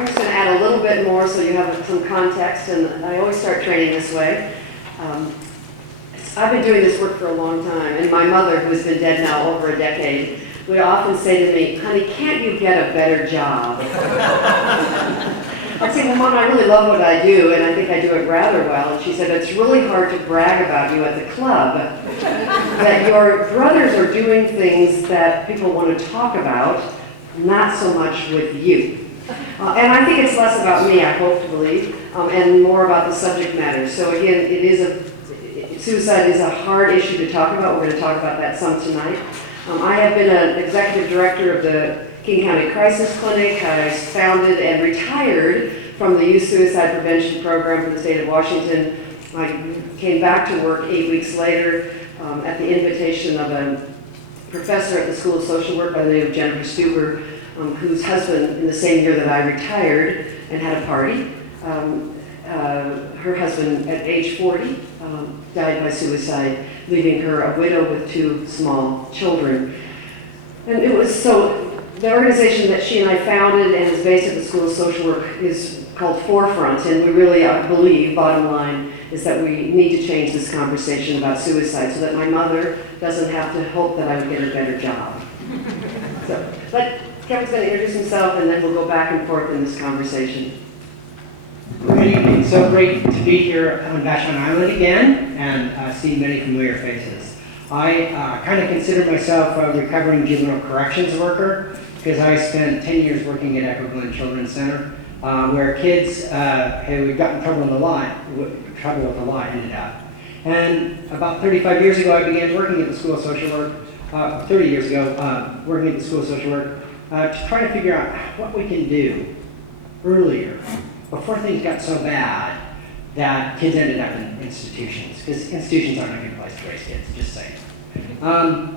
I'm just going to add a little bit more so you have some context, and I always start training this way. I've been doing this work for a long time, and my mother, who has been dead now over a decade, would often say to me, honey, can't you get a better job? I'd say, well, Mom, I really love what I do, and I think I do it rather well. And she said, it's really hard to brag about you at the club, that your brothers are doing things that people want to talk about, not so much with you. And I think it's less about me, I hope to believe, and more about the subject matter. So again, suicide is a hard issue to talk about. We're going to talk about that some tonight. I have been an executive director of the King County Crisis Clinic. I founded and retired from the Youth Suicide Prevention Program for the state of Washington. I came back to work 8 weeks later at the invitation of a professor at the School of Social Work by the name of Jennifer Stuber, whose husband, in the same year that I retired and had a party, her husband at age 40 died by suicide, leaving her a widow with 2 small children. And it was the organization that she and I founded and is based at the School of Social Work is called Forefront, and we really believe, bottom line, is that we need to change this conversation about suicide so that my mother doesn't have to hope that I would get a better job. So, Kevin's going to introduce himself, and then we'll go back and forth in this conversation. Good evening. So great to be here on Vashon Island again and see many familiar faces. I kind of consider myself a recovering juvenile corrections worker because I spent 10 years working at Echo Children's Center where kids who got in trouble with the law ended up. And about 35 years ago, I began working at the School of Social Work, 30 years ago, working at the School of Social Work to try to figure out what we can do earlier, before things got so bad that kids ended up in institutions, because institutions aren't a good place to raise kids, just saying.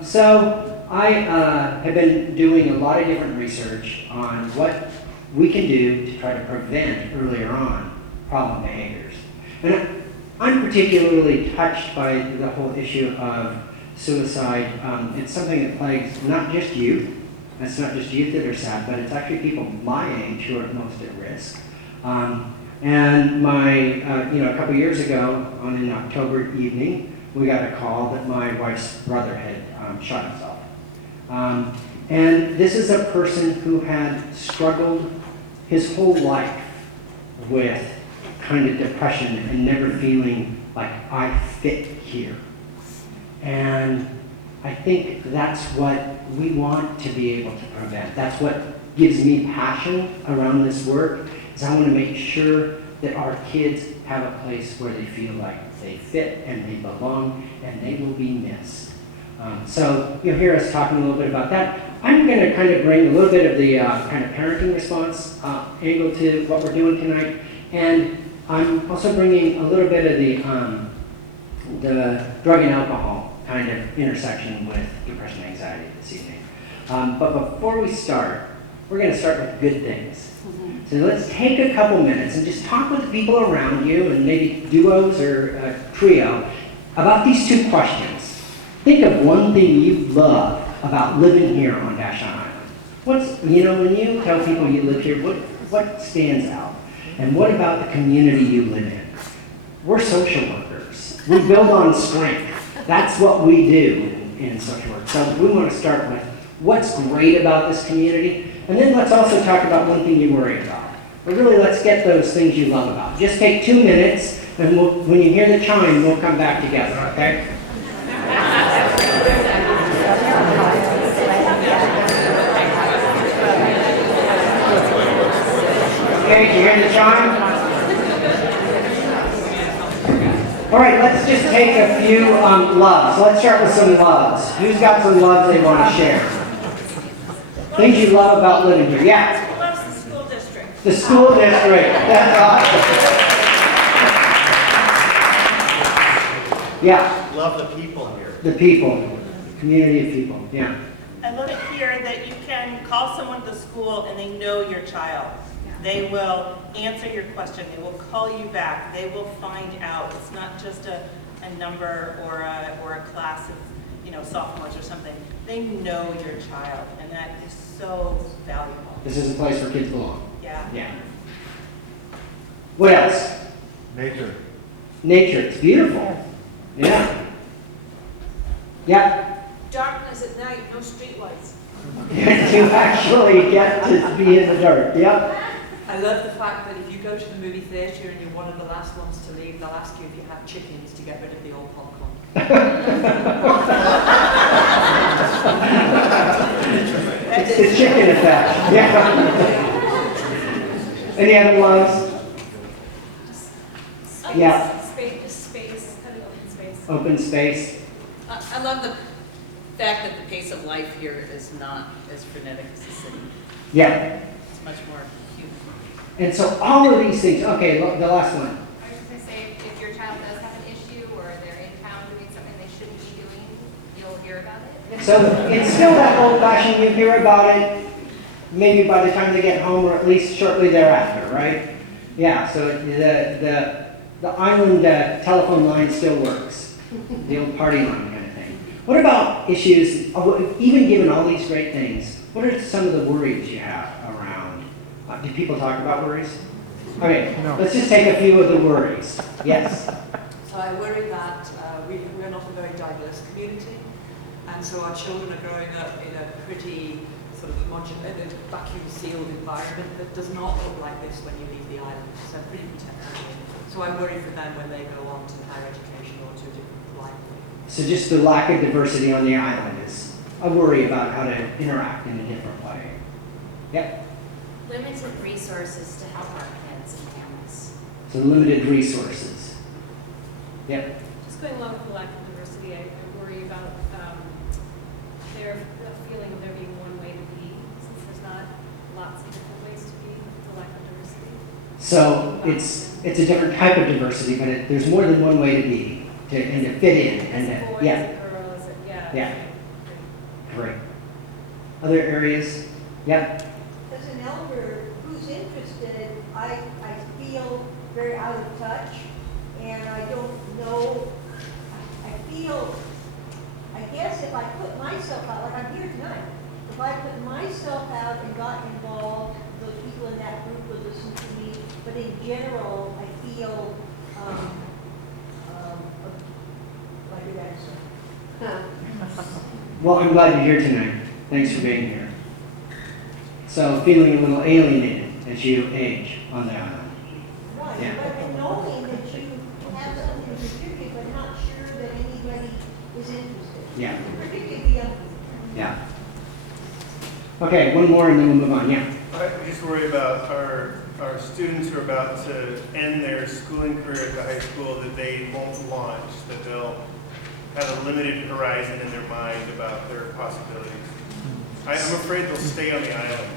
So I have been doing a lot of different research on what we can do to try to prevent earlier on problem behaviors. And I'm particularly touched by the whole issue of suicide. It's something that plagues not just youth. It's not just youth that are sad, but it's actually people my age who are most at risk. And a couple years ago, on an October evening, we got a call that my wife's brother had shot himself. And this is a person who had struggled his whole life with kind of depression and never feeling like I fit here. And I think that's what we want to be able to prevent. That's what gives me passion around this work, is I want to make sure that our kids have a place where they feel like they fit and they belong and they will be missed. So you'll hear us talking a little bit about that. I'm going to kind of bring a little bit of the kind of parenting response angle to what we're doing tonight, and I'm also bringing a little bit of the drug and alcohol kind of intersection with depression and anxiety this evening. But before we start, we're going to start with good things. So let's take a couple minutes and just talk with the people around you, and maybe duos or a trio, about these 2 questions. Think of one thing you love about living here on Vashon Island. When you tell people you live here, what stands out? And what about the community you live in? We're social workers. We build on strength. That's what we do in social work. So we want to start with what's great about this community, and then let's also talk about one thing you worry about. But really, let's get those things you love about. Just take 2 minutes, and when you hear the chime, we'll come back together, okay? Okay, did you hear the chime? All right, let's just take a few loves. Let's start with some loves. Who's got some loves they want to share? Things you love about living here. Yeah? Who loves the school district? The school district. That's awesome. Yeah. Love the people here. The people. Community of people. Yeah. I love it here that you can call someone at the school and they know your child. They will answer your question. They will call you back. They will find out. It's not just a number or a class of sophomores or something. They know your child, and that is so valuable. This is a place where kids belong. Yeah. Yeah. What else? Nature. Nature, it's beautiful. Yeah. Yeah. Darkness at night, no streetlights. You actually get to be in the dark. Yep. I love the fact that if you go to the movie theatre and you're one of the last ones to leave, they'll ask you if you have chickens to get rid of the old popcorn. It's the chicken effect. Yeah. Any other ones? Yeah. Space, kind of open space. Open space. I love the fact that the pace of life here is not as frenetic as the city. Yeah. It's much more human. And so all of these things, okay, the last one. I was just going to say, if your child does have an issue or they're in town doing something they shouldn't be doing, you'll hear about it. So it's still that old fashioned, you hear about it maybe by the time they get home or at least shortly thereafter, right? Yeah, so the island telephone line still works, the old party line kind of thing. What about issues, even given all these great things, what are some of the worries you have around? Do people talk about worries? Okay, let's just take a few of the worries. Yes? So I worry that we're not a very diverse community, and so our children are growing up in a pretty sort of homogeneous, vacuum-sealed environment that does not look like this when you leave the island. So I'm pretty protective. So I worry for them when they go on to higher education or to a different life. So just the lack of diversity on the island is a worry about how to interact in a different way. Yep. Limited resources to help our kids and families. So limited resources. Yep. Just going along with the lack of diversity, I worry about the feeling of there being one way to be, since there's not lots of different ways to be, the lack of diversity. So it's a different type of diversity, but there's more than one way to be, and to fit in. And Is it boys, yeah, is it girls, is it, yeah. Yeah. Great. Other areas? Yep. As an elder who's interested, I feel very out of touch, and I don't know, I guess if I put myself out, like I'm here tonight, if I put myself out and got involved, those people in that group would listen to me, but in general, I feel, like a dinosaur. Well, I'm glad you're here tonight. Thanks for being here. So feeling a little alienated as you age on the island. Right, Yeah. but knowing that you have something to contribute, but not sure that anybody is interested. Yeah. Particularly young people. Yeah. Okay, one more and then we'll move on. Yeah. I just worry about our students who are about to end their schooling career at the high school, that they won't launch, that they'll have a limited horizon in their mind about their possibilities. I'm afraid they'll stay on the island.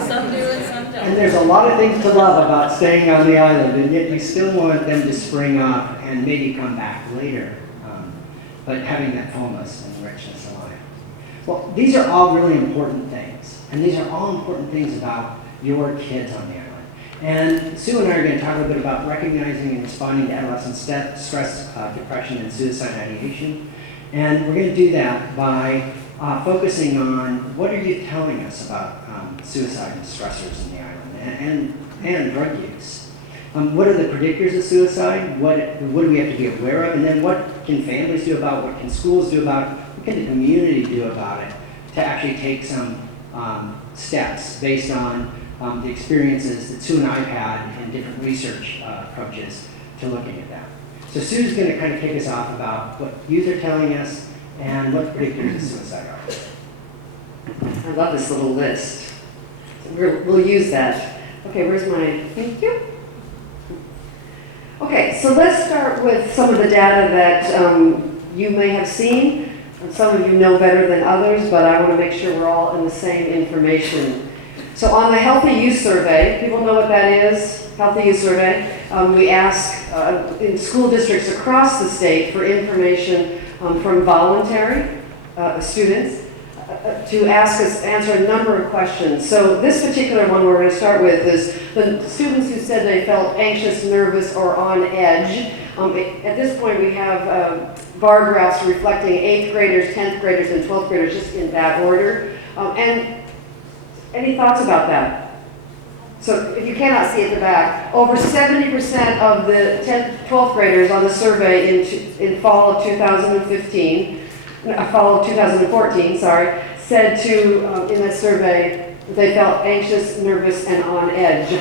Some do and some And don't. there's a lot of things to love about staying on the island, and yet you still want them to spring up and maybe come back later. But having that fullness and richness of life. Well, these are all really important things, and these are all important things about your kids on the island. And Sue and I are going to talk a little bit about recognizing and responding to adolescent stress, depression, and suicide ideation. And we're going to do that by focusing on what are you telling us about suicide and stressors in the island and drug use. What are the predictors of suicide? What do we have to be aware of? And then what can families do about it? What can schools do about it? What can the community do about it to actually take some steps based on the experiences that Sue and I have had in different research approaches to looking at that. So Sue's going to kind of kick us off about what youth are telling us and what predictors of suicide are. I love this little list. We'll use that. Okay, where's my, thank you. Okay, so let's start with some of the data that you may have seen. And some of you know better than others, but I want to make sure we're all in the same information. So on the Healthy Youth Survey, people know what that is? Healthy Youth Survey. We ask in school districts across the state for information from voluntary students to answer a number of questions. So this particular one we're going to start with is the students who said they felt anxious, nervous, or on edge. At this point we have bar graphs reflecting 8th graders, 10th graders, and 12th graders just in that order. And any thoughts about that? So if you cannot see at the back, over 70% of the 10th, 12th graders on the survey in fall of 2015, fall of 2014, sorry, said to, in that survey, they felt anxious, nervous, and on edge.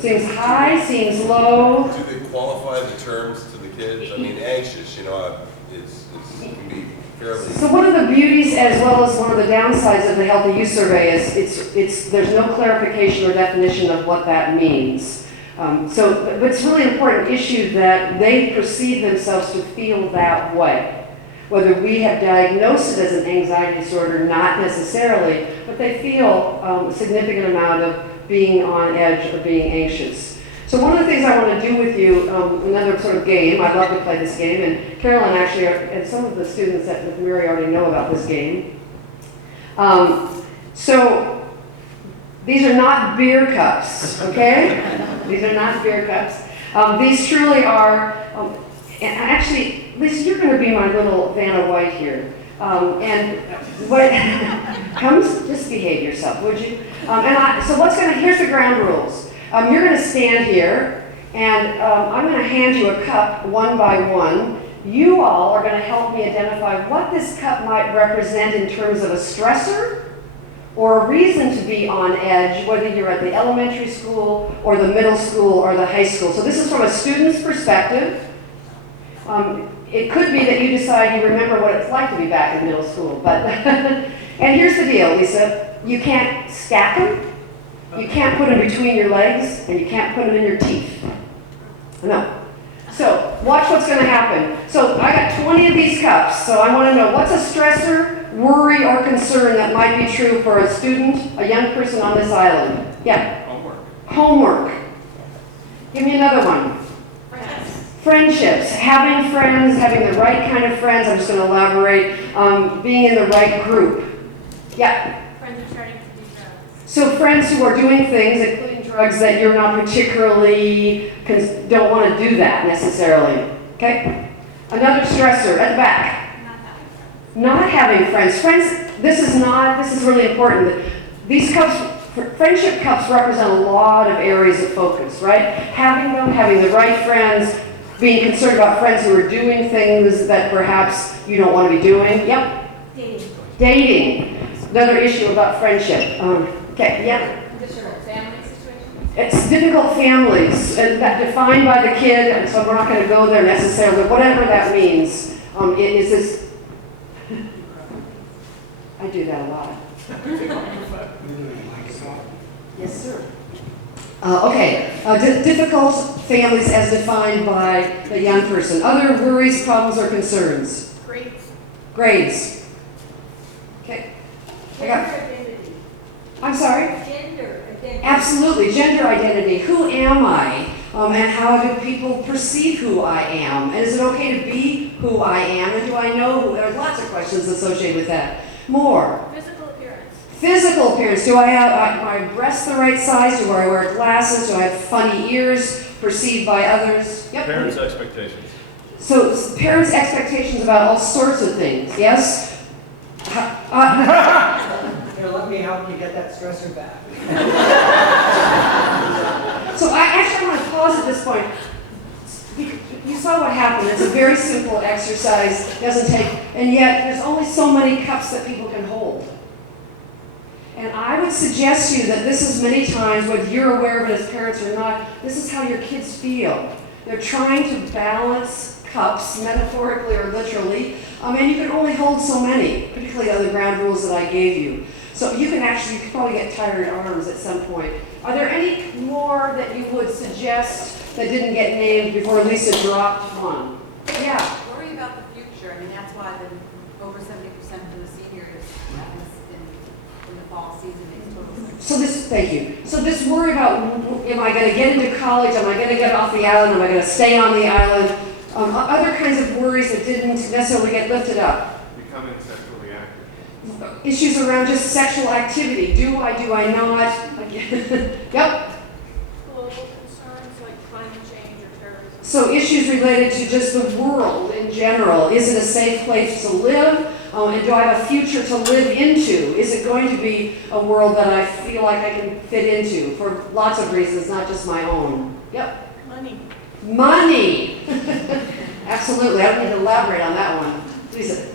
Seems high, seems low. Do they qualify the terms to the kids? I mean, anxious, you know, it can be fairly. So one of the beauties as well as one of the downsides of the Healthy Youth Survey is there's no clarification or definition of what that means. But it's a really important issue that they perceive themselves to feel that way. Whether we have diagnosed it as an anxiety disorder, not necessarily, but they feel a significant amount of being on edge or being anxious. So one of the things I want to do with you, another sort of game, I love to play this game, and Carolyn actually, and some of the students at Mary already know about this game. So these are not beer cups, okay? These are not beer cups. These truly are, and actually, Lisa, you're going to be my little Vanna White here. And what comes, just behave yourself, would you? Here's the ground rules. You're going to stand here, and I'm going to hand you a cup one by one. You all are going to help me identify what this cup might represent in terms of a stressor or a reason to be on edge, whether you're at the elementary school or the middle school or the high school. So this is from a student's perspective. It could be that you decide you remember what it's like to be back in middle school, but and here's the deal, Lisa. You can't stack them, you can't put them between your legs, and you can't put them in your teeth. No. So watch what's going to happen. So I got 20 of these cups, so I want to know what's a stressor, worry, or concern that might be true for a student, a young person on this island. Yeah? Homework. Give me another one. Friendships, having friends, having the right kind of friends. I'm just going to elaborate. Being in the right group. Yeah. Friends are starting to do drugs. So friends who are doing things, including drugs, that you're not particularly, don't want to do that necessarily. Okay? Another stressor at the back. Not having friends. Friends, this is really important. These cups, friendship cups represent a lot of areas of focus, right? Having them, having the right friends, being concerned about friends who are doing things that perhaps you don't want to be doing. Yep. Dating. Another issue about friendship. Okay, yeah. Difficult family situations? It's difficult families, that defined by the kid, and so we're not going to go there necessarily, but whatever that means. Is this... I do that a lot. Yes, sir. Difficult families as defined by the young person. Other worries, problems, or concerns? Grades. Okay. Identity. I'm sorry? Gender identity. Absolutely. Gender identity. Who am I? And how do people perceive who I am? And is it okay to be who I am? And do I know who? There's lots of questions associated with that. More. Physical appearance. Physical appearance. Do I have my breasts the right size? Do I wear glasses? Do I have funny ears perceived by others? Yep. Parents' expectations. So parents' expectations about all sorts of things. Yes. Here, let me help you get that stressor back. So I want to pause at this point. You saw what happened. It's a very simple exercise. Doesn't take, and yet there's only so many cups that people can hold. And I would suggest to you that this is many times, whether you're aware of it as parents or not, this is how your kids feel. They're trying to balance cups, metaphorically or literally, and you can only hold so many, particularly on the ground rules that I gave you. So you can probably get tired arms at some point. Are there any more that you would suggest that didn't get named before Lisa dropped one? Yeah. Worry about the future. I mean, that's why over 70% of the seniors in the fall season makes total sense. Thank you. So this worry about, am I going to get into college? Am I going to get off the island? Am I going to stay on the island? Other kinds of worries that didn't necessarily get lifted up. Becoming sexually active. Issues around just sexual activity. Do I not? Yep. Global concerns like climate change or terrorism. So issues related to just the world in general. Is it a safe place to live? And do I have a future to live into? Is it going to be a world that I feel like I can fit into for lots of reasons, not just my own? Yep. Money. Money. Absolutely. I don't need to elaborate on that one. Lisa.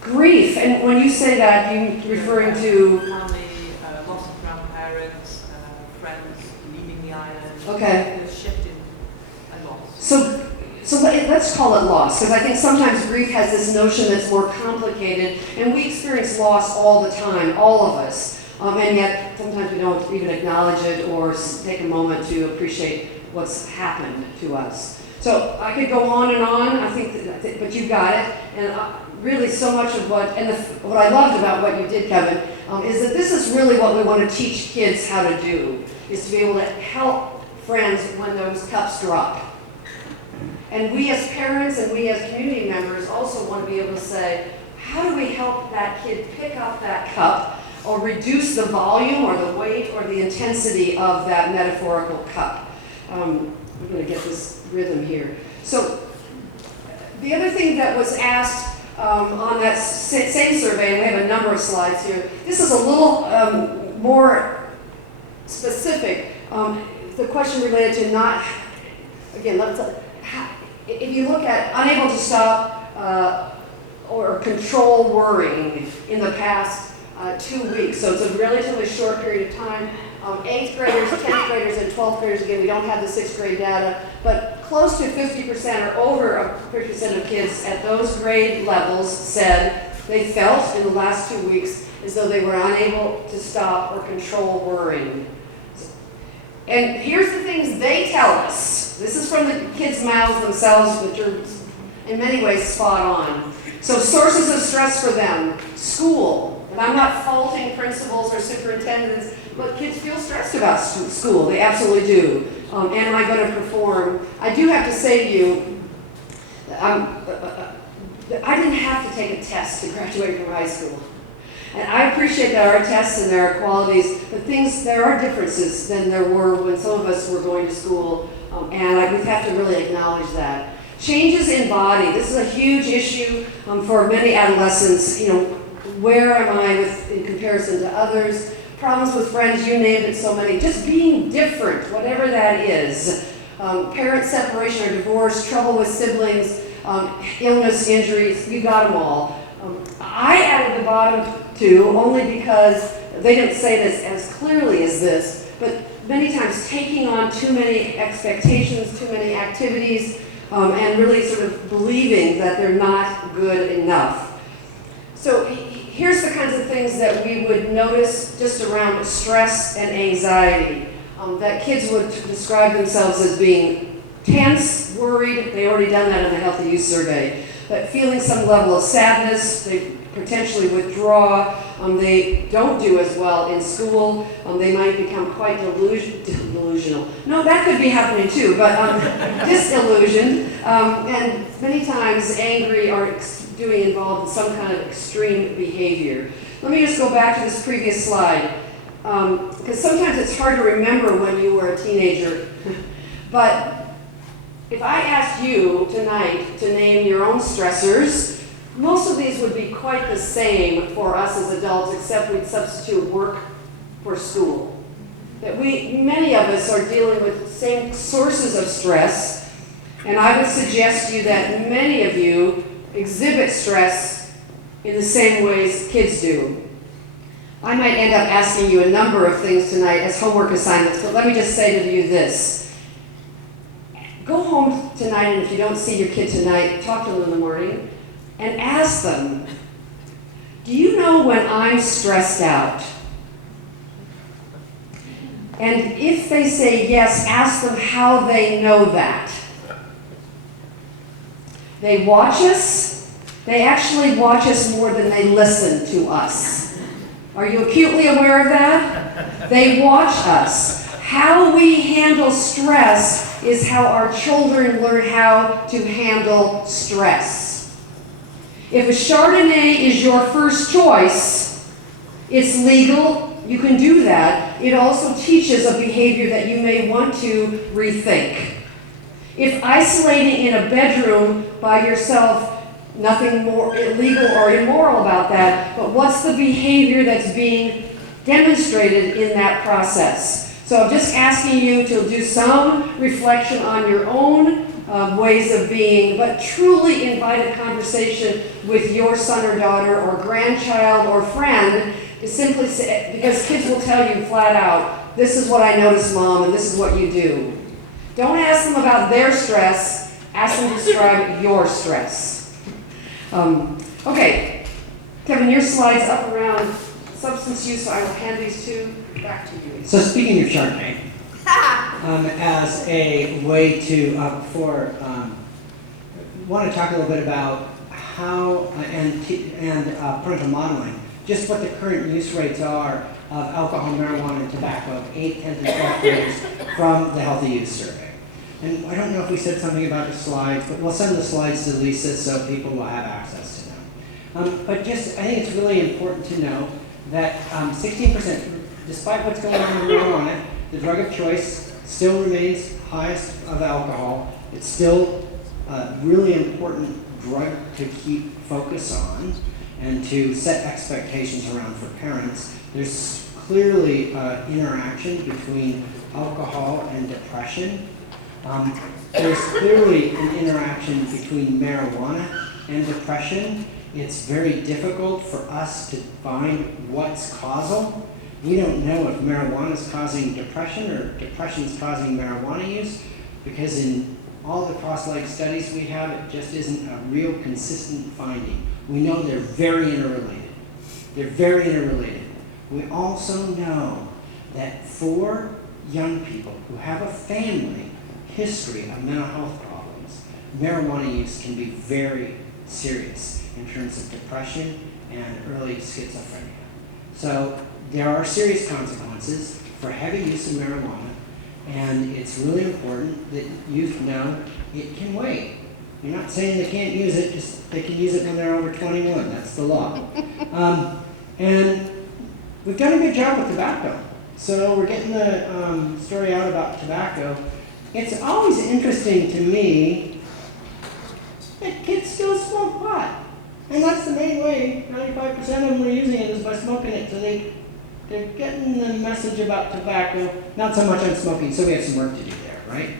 Grief. And when you say that, you referring to? Family, loss of grandparents, friends leaving the island. Okay. The shift in a loss. So let's call it loss, because I think sometimes grief has this notion that's more complicated, and we experience loss all the time, all of us. And yet, sometimes we don't even acknowledge it or take a moment to appreciate what's happened to us. So I could go on and on, I think, but you got it. And really so much of what I loved about what you did, Kevin, is that this is really what we want to teach kids how to do, is to be able to help friends when those cups drop. And we as parents and we as community members also want to be able to say, how do we help that kid pick up that cup or reduce the volume or the weight or the intensity of that metaphorical cup? We're going to get this rhythm here. So the other thing that was asked on that same survey, and we have a number of slides here, this is a little more specific. The question related to not, again, if you look at unable to stop or control worrying in the past 2 weeks, so it's a relatively short period of time. 8th graders, 10th graders, and 12th graders, again, we don't have the 6th grade data, but close to 50% or over 50% of kids at those grade levels said they felt in the last 2 weeks as though they were unable to stop or control worrying. And here's the things they tell us. This is from the kids' mouths themselves, which are in many ways spot on. So sources of stress for them, school. And I'm not faulting principals or superintendents, but kids feel stressed about school. They absolutely do. And am I going to perform? I do have to say to you, I didn't have to take a test to graduate from high school. And I appreciate that our tests and there are qualities, but there are differences than there were when some of us were going to school, and we have to really acknowledge that. Changes in body. This is a huge issue for many adolescents. You know, where am I in comparison to others? Problems with friends, you named it so many. Just being different, whatever that is. Parent separation or divorce, trouble with siblings, illness, injuries, you got them all. I added the bottom two only because they didn't say this as clearly as this, but many times taking on too many expectations, too many activities, and really sort of believing that they're not good enough. So here's the kinds of things that we would notice just around stress and anxiety. That kids would describe themselves as being tense, worried. They already done that in the Healthy Youth Survey. But feeling some level of sadness, they potentially withdraw. They don't do as well in school. They might become quite delusional. No, that could be happening too, but disillusioned. And many times angry or involved in some kind of extreme behavior. Let me just go back to this previous slide, because sometimes it's hard to remember when you were a teenager. But if I asked you tonight to name your own stressors, most of these would be quite the same for us as adults, except we'd substitute work for school. That many of us are dealing with the same sources of stress, and I would suggest to you that many of you exhibit stress in the same ways kids do. I might end up asking you a number of things tonight as homework assignments, but let me just say to you this. Go home tonight, and if you don't see your kid tonight, talk to them in the morning and ask them, do you know when I'm stressed out? And if they say yes, ask them how they know that. They watch us. They actually watch us more than they listen to us. Are you acutely aware of that? They watch us. How we handle stress is how our children learn how to handle stress. If a Chardonnay is your first choice, it's legal, you can do that. It also teaches a behavior that you may want to rethink. If isolating in a bedroom by yourself Nothing more illegal or immoral about that, but what's the behavior that's being demonstrated in that process? So I'm just asking you to do some reflection on your own ways of being, but truly invite a conversation with your son or daughter or grandchild or friend to simply say, because kids will tell you flat out, this is what I notice, Mom, and this is what you do. Don't ask them about their stress, ask them to describe your stress. Okay, Kevin, your slide's up around substance use, so I will hand these two back to you. So speaking of Chardonnay, as a way to, want to talk a little bit about how, and parental modeling, just what the current use rates are of alcohol, marijuana, and tobacco, 8th, 10th, and 12th graders from the Healthy Youth Survey. And I don't know if we said something about the slides, but we'll send the slides to Lisa so people will have access to them. But just, I think it's really important to know that 16%, despite what's going on with marijuana, the drug of choice still remains highest of alcohol. It's still a really important drug to keep focus on and to set expectations around for parents. There's clearly interaction between alcohol and depression. There's clearly an interaction between marijuana and depression. It's very difficult for us to find what's causal. We don't know if marijuana is causing depression or depression is causing marijuana use, because in all the cross-like studies we have, it just isn't a real consistent finding. We know they're very interrelated. They're very interrelated. We also know that for young people who have a family history of mental health problems, marijuana use can be very serious in terms of depression and early schizophrenia. So there are serious consequences for heavy use of marijuana, and it's really important that youth know it can wait. You're not saying they can't use it, just they can use it when they're over 21. That's the law. And we've done a good job with tobacco. So we're getting the story out about tobacco. It's always interesting to me that kids still smoke pot. And that's the main way 95% of them are using it is by smoking it. So they're getting the message about tobacco, not so much on smoking, so we have some work to do there, right?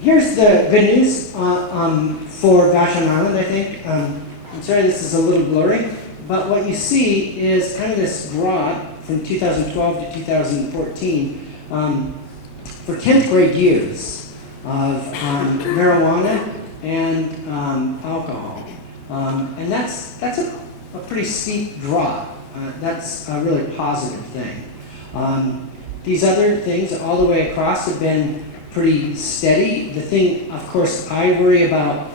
Here's the good news for Vashon Island, I think. I'm sorry this is a little blurry, but what you see is kind of this drought from 2012 to 2014 for 10th grade use of marijuana and alcohol. And that's a pretty steep drop. That's a really positive thing. These other things all the way across have been pretty steady. The thing, of course, I worry about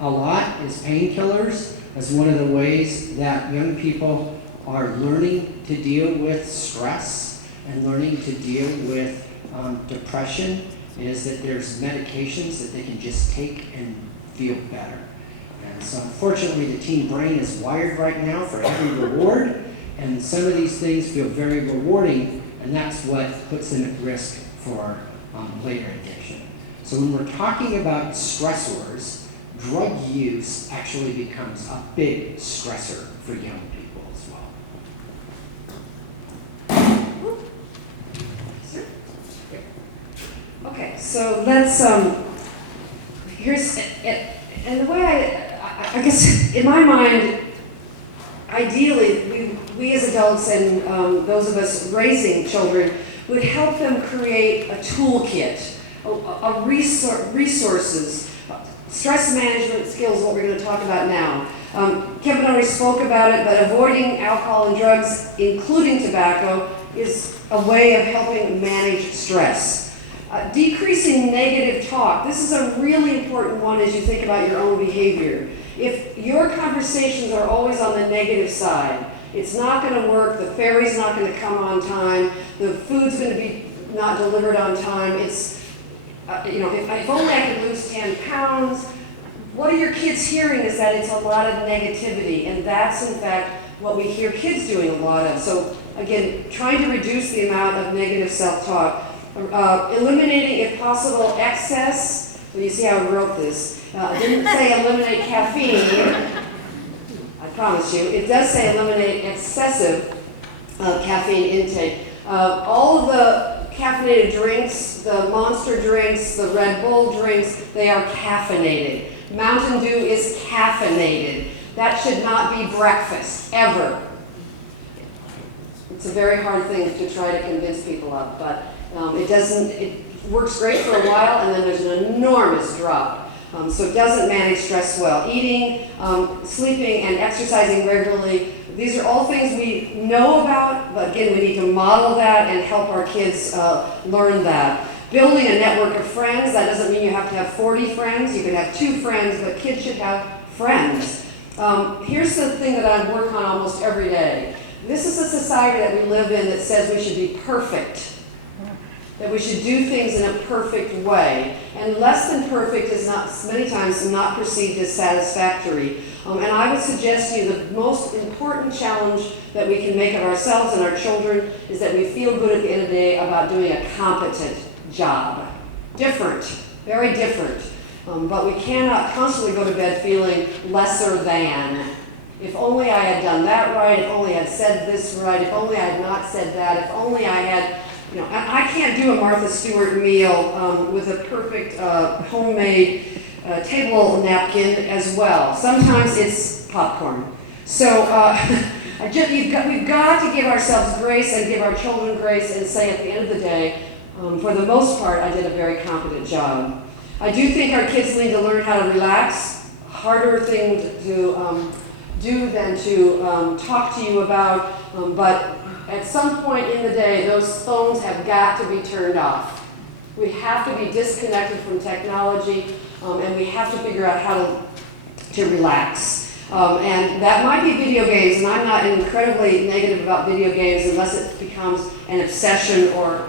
a lot is painkillers as one of the ways that young people are learning to deal with stress and learning to deal with depression, is that there's medications that they can just take and feel better. And so unfortunately the teen brain is wired right now for every reward, and some of these things feel very rewarding, and that's what puts them at risk for later addiction. So when we're talking about stressors, drug use actually becomes a big stressor for young people as well. Okay, so let's, here's, and the way I guess in my mind, ideally, we as adults and those of us raising children would help them create a toolkit, resources, stress management skills, what we're going to talk about now. Kevin already spoke about it, but avoiding alcohol and drugs, including tobacco, is a way of helping manage stress. Decreasing negative talk. This is a really important one as you think about your own behavior. If your conversations are always on the negative side, it's not going to work, the ferry's not going to come on time, the food's going to be not delivered on time. It's, if only I could lose 10 pounds. What are your kids hearing is that it's a lot of negativity, and that's in fact what we hear kids doing a lot of. So again, trying to reduce the amount of negative self-talk. Eliminating, if possible, excess Well, you see how I wrote this. It didn't say eliminate caffeine. I promise you. It does say eliminate excessive caffeine intake. All of the caffeinated drinks, the Monster drinks, the Red Bull drinks, they are caffeinated. Mountain Dew is caffeinated. That should not be breakfast, ever. It's a very hard thing to try to convince people of, but it works great for a while, and then there's an enormous drop. So it doesn't manage stress well. Eating, sleeping, and exercising regularly, these are all things we know about, but again, we need to model that and help our kids learn that. Building a network of friends, that doesn't mean you have to have 40 friends. You can have 2 friends, but kids should have friends. Here's the thing that I work on almost every day. This is a society that we live in that says we should be perfect, that we should do things in a perfect way. And less than perfect is not, many times, not perceived as satisfactory. And I would suggest to you the most important challenge that we can make of ourselves and our children is that we feel good at the end of the day about doing a competent job. Different, very different. But we cannot constantly go to bed feeling lesser than. If only I had done that right, if only I had said this right, if only I had not said that, if only I had, I can't do a Martha Stewart meal with a perfect homemade table napkin as well. Sometimes it's popcorn. So we've got to give ourselves grace and give our children grace and say at the end of the day, for the most part, I did a very competent job. I do think our kids need to learn how to relax. Harder thing to do than to talk to you about, but at some point in the day, those phones have got to be turned off. We have to be disconnected from technology, and we have to figure out how to relax. And that might be video games, and I'm not incredibly negative about video games unless it becomes an obsession or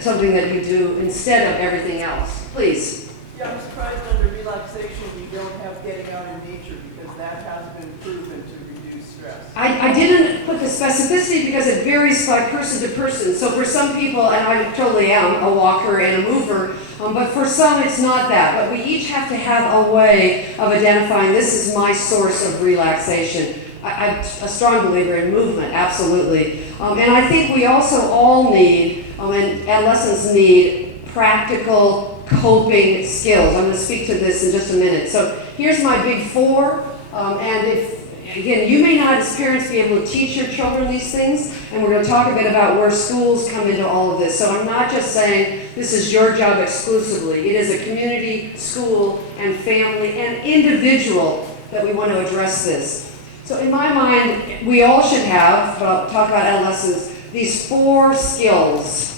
something that you do instead of everything else. Please. Yeah, I'm surprised under relaxation we don't have getting out in nature because that has been proven to reduce stress. I didn't put the specificity because it varies by person to person. So for some people, and I totally am a walker and a mover, but for some it's not that. But we each have to have a way of identifying this is my source of relaxation. I'm a strong believer in movement, absolutely. And I think we also all need, and adolescents need, practical coping skills. I'm going to speak to this in just a minute. So here's my big 4. And if, again, you may not experience be able to teach your children these things, and we're going to talk a bit about where schools come into all of this. So I'm not just saying this is your job exclusively. It is a community, school, and family, and individual that we want to address this. So in my mind, we all should have, but I'll talk about adolescents, these 4 skills.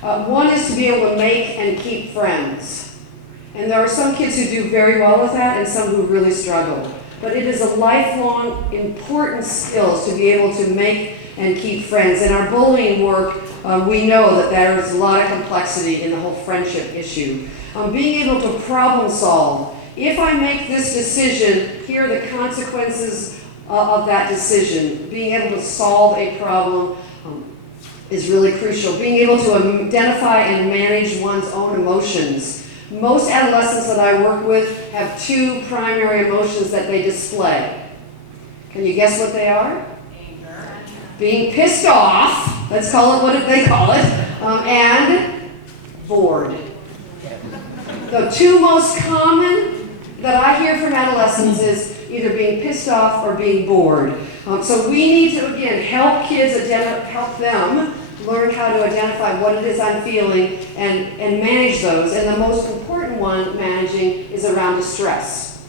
One is to be able to make and keep friends. And there are some kids who do very well with that and some who really struggle. But it is a lifelong important skill to be able to make and keep friends. In our bullying work, we know that there is a lot of complexity in the whole friendship issue. Being able to problem solve. If I make this decision, here are the consequences of that decision. Being able to solve a problem is really crucial. Being able to identify and manage one's own emotions. Most adolescents that I work with have 2 primary emotions that they display. Can you guess what they are? Anger. Being pissed off, let's call it what they call it, and bored. The 2 most common that I hear from adolescents is either being pissed off or being bored. So we need to, again, help kids, help them learn how to identify what it is I'm feeling and manage those. And the most important one, managing, is around distress.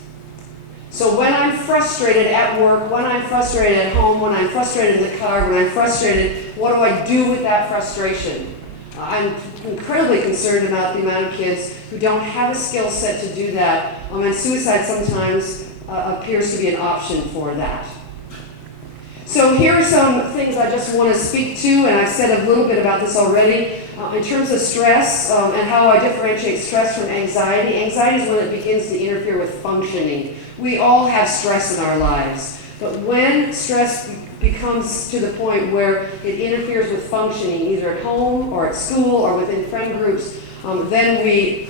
So when I'm frustrated at work, when I'm frustrated at home, when I'm frustrated in the car, when I'm frustrated, what do I do with that frustration? I'm incredibly concerned about the amount of kids who don't have a skill set to do that. And suicide sometimes appears to be an option for that. So here are some things I just want to speak to, and I've said a little bit about this already. In terms of stress and how I differentiate stress from anxiety. Anxiety is when it begins to interfere with functioning. We all have stress in our lives, but when stress becomes to the point where it interferes with functioning, either at home or at school or within friend groups, then we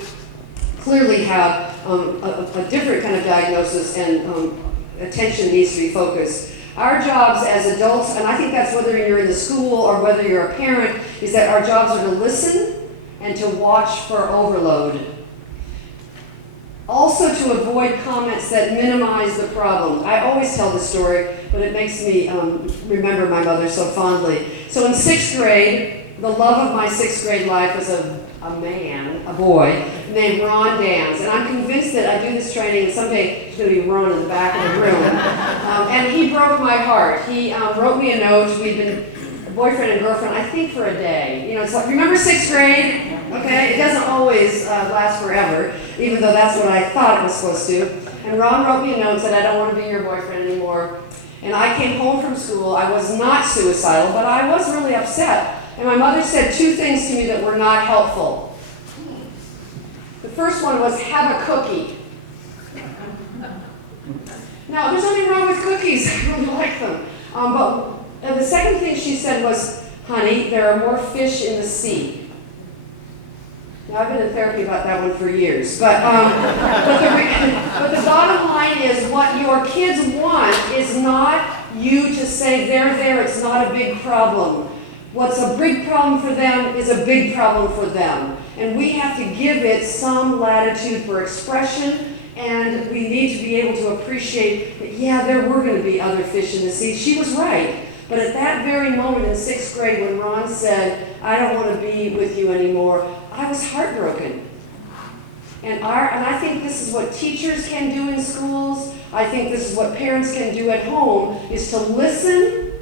clearly have a different kind of diagnosis, and attention needs to be focused. Our jobs as adults, and I think that's whether you're in the school or whether you're a parent, is that our jobs are to listen and to watch for overload. Also to avoid comments that minimize the problem. I always tell this story, but it makes me remember my mother so fondly. So in 6th grade, the love of my 6th grade life was a boy, named Ron Dans. And I'm convinced that I do this training and someday he's going to be Ron in the back of the room. And he broke my heart. He wrote me a note. We'd been boyfriend and girlfriend, I think, for a day. You know, it's like, remember 6th grade? Okay, it doesn't always last forever, even though that's what I thought it was supposed to. And Ron wrote me a note and said, I don't want to be your boyfriend anymore. And I came home from school. I was not suicidal, but I was really upset. And my mother said 2 things to me that were not helpful. The first one was, have a cookie. Now, there's nothing wrong with cookies. I really like them. But the second thing she said was, honey, there are more fish in the sea. Now, I've been in therapy about that one for years. But the bottom line is, what your kids want is not you to say, they're there, it's not a big problem. What's a big problem for them is a big problem for them. And we have to give it some latitude for expression, and we need to be able to appreciate that, yeah, there were going to be other fish in the sea. She was right. But at that very moment in 6th grade when Ron said, I don't want to be with you anymore, I was heartbroken. And I think this is what teachers can do in schools. I think this is what parents can do at home, is to listen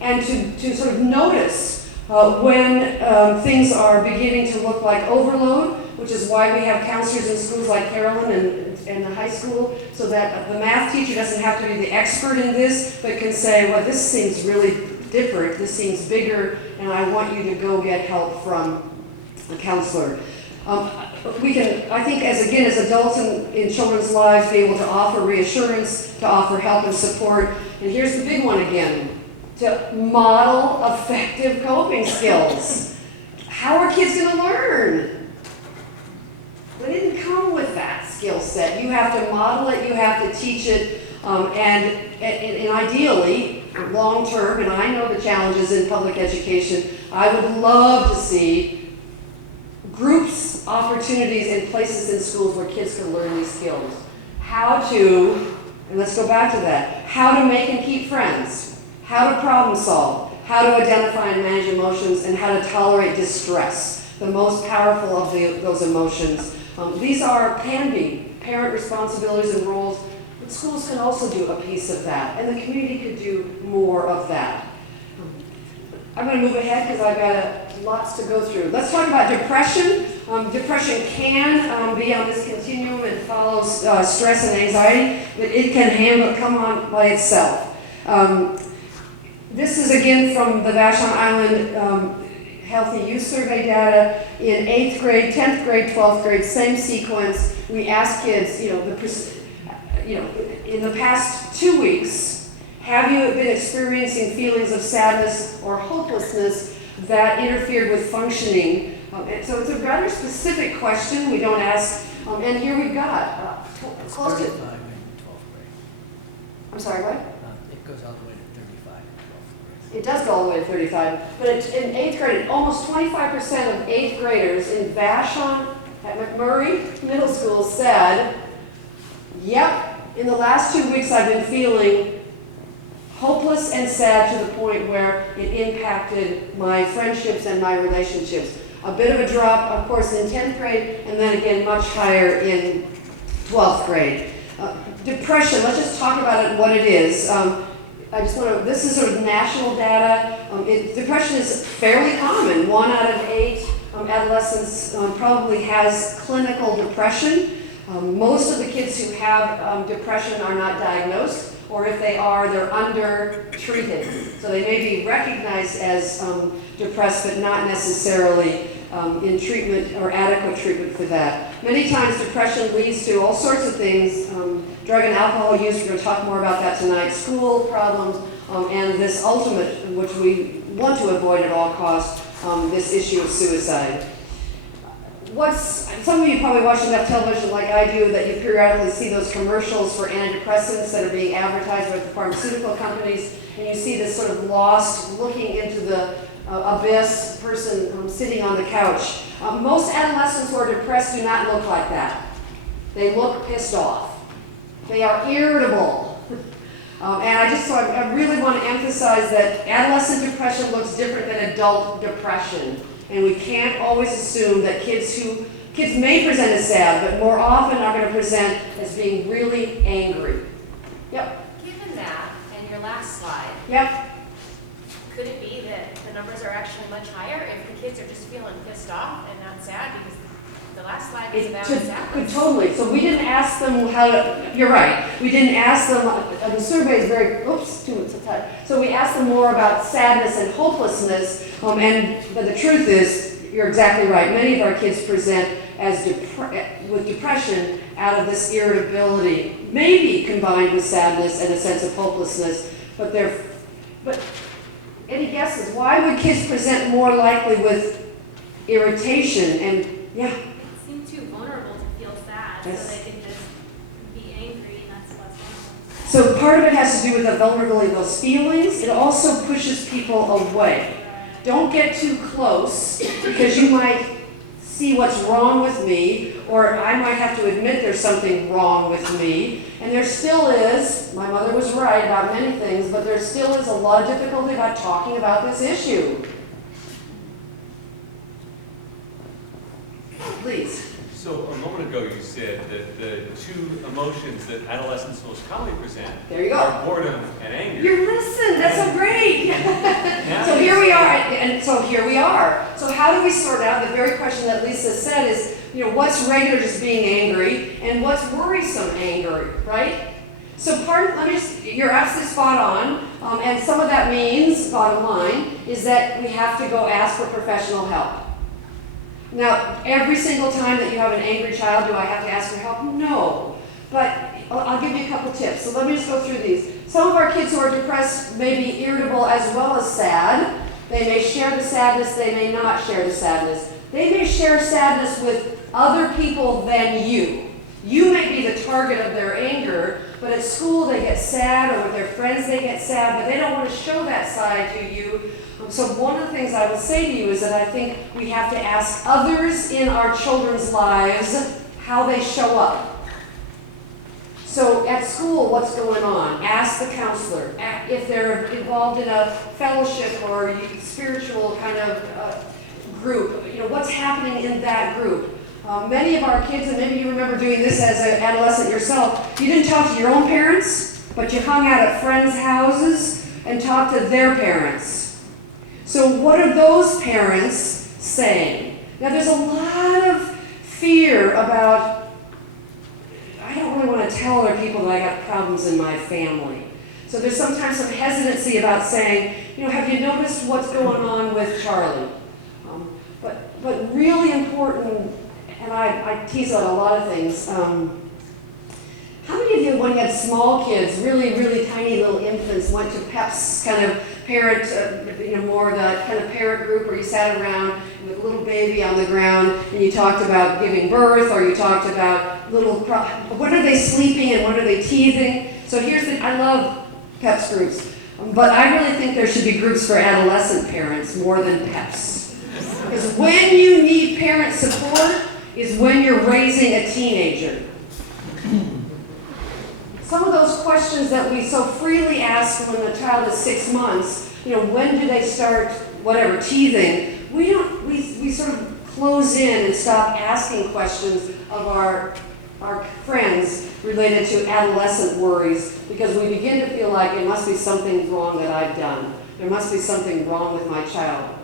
and to sort of notice when things are beginning to look like overload, which is why we have counselors in schools like Carolyn and the high school, so that the math teacher doesn't have to be the expert in this, but can say, well, this seems really different, this seems bigger, and I want you to go get help from a counselor. We can, I think, as adults in children's lives, be able to offer reassurance, to offer help and support. And here's the big one again, to model effective coping skills. How are kids going to learn? They didn't come with that skill set. You have to model it, you have to teach it, and ideally, long term, and I know the challenges in public education, I would love to see groups, opportunities, and places in schools where kids can learn these skills. How to, and let's go back to that, how to make and keep friends, how to problem solve, how to identify and manage emotions, and how to tolerate distress, the most powerful of those emotions. These can be parent responsibilities and roles, but schools can also do a piece of that, and the community could do more of that. I'm going to move ahead because I've got lots to go through. Let's talk about depression. Depression can be on this continuum and follows stress and anxiety, but it can come on by itself. This is again from the Vashon Island Healthy Youth Survey data. In 8th grade, 10th grade, 12th grade, same sequence. We asked kids, in the past 2 weeks, have you been experiencing feelings of sadness or hopelessness that interfered with functioning? And so it's a rather specific question. We don't ask, and here we've got close to. 35 in 12th grade. I'm sorry, what? It goes all the way to 35 in 12th grade. It does go all the way to 35, but in 8th grade, almost 25% of 8th graders in Vashon at McMurray Middle School said, yep, in the last 2 weeks I've been feeling hopeless and sad to the point where it impacted my friendships and my relationships. A bit of a drop, of course, in 10th grade, and then again much higher in 12th grade. Depression, let's just talk about it, what it is. This is sort of national data. Depression is fairly common. 1 out of 8 adolescents probably has clinical depression. Most of the kids who have depression are not diagnosed, or if they are, they're under-treated. So they may be recognized as depressed, but not necessarily in treatment or adequate treatment for that. Many times depression leads to all sorts of things, drug and alcohol use, we're going to talk more about that tonight, school problems, and this ultimate, which we want to avoid at all costs, this issue of suicide. some of you probably watch enough television like I do that you periodically see those commercials for antidepressants that are being advertised by the pharmaceutical companies, and you see this sort of lost, looking into the abyss person sitting on the couch. Most adolescents who are depressed do not look like that. They look pissed off. They are irritable. And I really want to emphasize that adolescent depression looks different than adult depression. And we can't always assume that kids may present as sad, but more often are going to present as being really angry. Yep. Given that, and your last slide, Yep. could it be that the numbers are actually much higher if the kids are just feeling pissed off and not sad? Because the last slide was about sadness. Totally. So we didn't ask them how to, you're right, we didn't ask them, the survey is very, so we asked them more about sadness and hopelessness, but the truth is, you're exactly right, many of our kids present as with depression out of this irritability, maybe combined with sadness and a sense of hopelessness, but any guesses? Why would kids present more likely with irritation and, yeah? They seem too vulnerable to feel sad, Yes. so they can just be angry, and that's less vulnerable. So part of it has to do with the vulnerability of those feelings. It also pushes people away. Don't get too close because you might see what's wrong with me, or I might have to admit there's something wrong with me. And there still is, my mother was right about many things, but there still is a lot of difficulty about talking about this issue. Please. So a moment ago you said that the two emotions that adolescents most commonly present There you go. are boredom and anger. You listen, that's so great. So here we are, and so here we are. So how do we sort out the very question that Lisa said is, what's regular just being angry and what's worrisome angry, right? So you're absolutely spot on, and some of that means, bottom line, is that we have to go ask for professional help. Now, every single time that you have an angry child, do I have to ask for help? No. But I'll give you a couple tips. So let me just go through these. Some of our kids who are depressed may be irritable as well as sad. They may share the sadness, they may not share the sadness. They may share sadness with other people than you. You may be the target of their anger, but at school they get sad, or with their friends they get sad, but they don't want to show that side to you. So one of the things I would say to you is that I think we have to ask others in our children's lives how they show up. So at school, what's going on? Ask the counselor. If they're involved in a fellowship or spiritual kind of group, what's happening in that group? Many of our kids, and maybe you remember doing this as an adolescent yourself, you didn't talk to your own parents, but you hung out at friends' houses and talked to their parents. So what are those parents saying? Now there's a lot of fear about, I don't really want to tell other people that I got problems in my family. So there's sometimes some hesitancy about saying, have you noticed what's going on with Charlie? But really important, and I tease out a lot of things. How many of you, when you had small kids, really, really tiny little infants, went to PEP's kind of parent, more the kind of parent group where you sat around with a little baby on the ground and you talked about giving birth, or you talked about what are they sleeping and what are they teething? So I love PEP's groups, but I really think there should be groups for adolescent parents more than PEP's. Because when you need parent support is when you're raising a teenager. Some of those questions that we so freely ask when the child is 6 months, when do they start, teething, we sort of close in and stop asking questions of our friends related to adolescent worries, because we begin to feel like it must be something wrong that I've done. There must be something wrong with my child.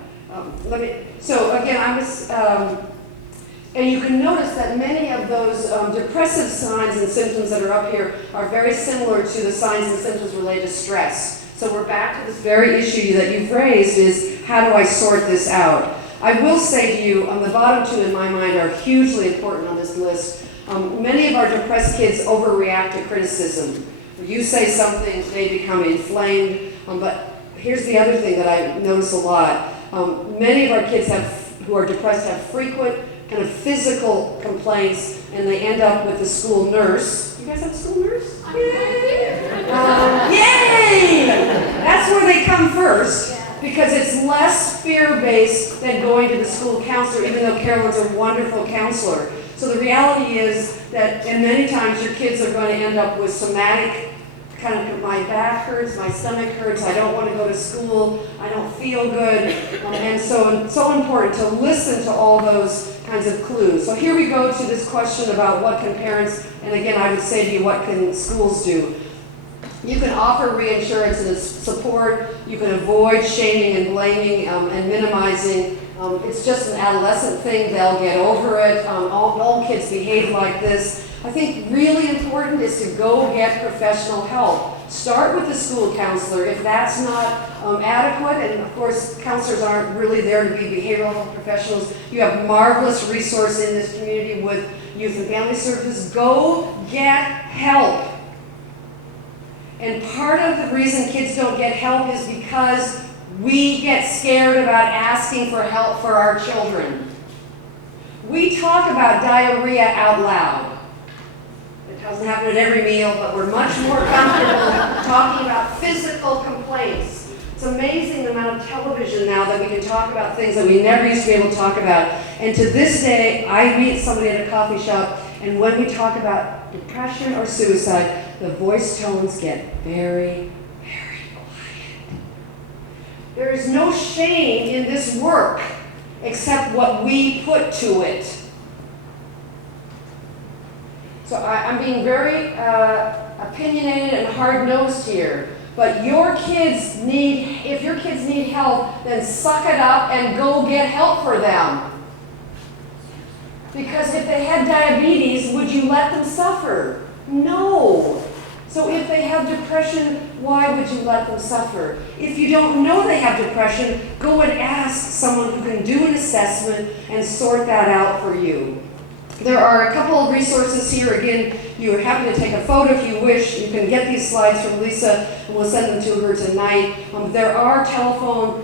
And you can notice that many of those depressive signs and symptoms that are up here are very similar to the signs and symptoms related to stress. So we're back to this very issue that you've raised, is how do I sort this out? I will say to you, the bottom two in my mind are hugely important on this list. Many of our depressed kids overreact to criticism. You say something, they become inflamed. But here's the other thing that I notice a lot. Many of our kids who are depressed have frequent kind of physical complaints, and they end up with the school nurse. You guys have a school nurse? Yay! Yay! That's where they come first, because it's less fear-based than going to the school counselor, even though Carolyn's a wonderful counselor. So the reality is that, and many times your kids are going to end up with somatic, kind of, my back hurts, my stomach hurts, I don't want to go to school, I don't feel good, and so it's so important to listen to all those kinds of clues. So here we go to this question about what can parents, and again I would say to you, what can schools do? You can offer reassurance and support, you can avoid shaming and blaming and minimizing. It's just an adolescent thing, they'll get over it, all kids behave like this. I think really important is to go get professional help. Start with the school counselor if that's not adequate, and of course counselors aren't really there to be behavioral health professionals. You have marvelous resource in this community with Youth and Family Services. Go get help. And part of the reason kids don't get help is because we get scared about asking for help for our children. We talk about diarrhea out loud. It doesn't happen at every meal, but we're much more comfortable talking about physical complaints. It's amazing the amount of television now that we can talk about things that we never used to be able to talk about. And to this day, I meet somebody at a coffee shop, and when we talk about depression or suicide, the voice tones get very, very quiet. There is no shame in this work except what we put to it. So I'm being very opinionated and hard-nosed here, but your kids need, if your kids need help, then suck it up and go get help for them. Because if they had diabetes, would you let them suffer? No. So if they have depression, why would you let them suffer? If you don't know they have depression, go and ask someone who can do an assessment and sort that out for you. There are a couple of resources here. Again, you're happy to take a photo if you wish. You can get these slides from Lisa, and we'll send them to her tonight. There are telephone,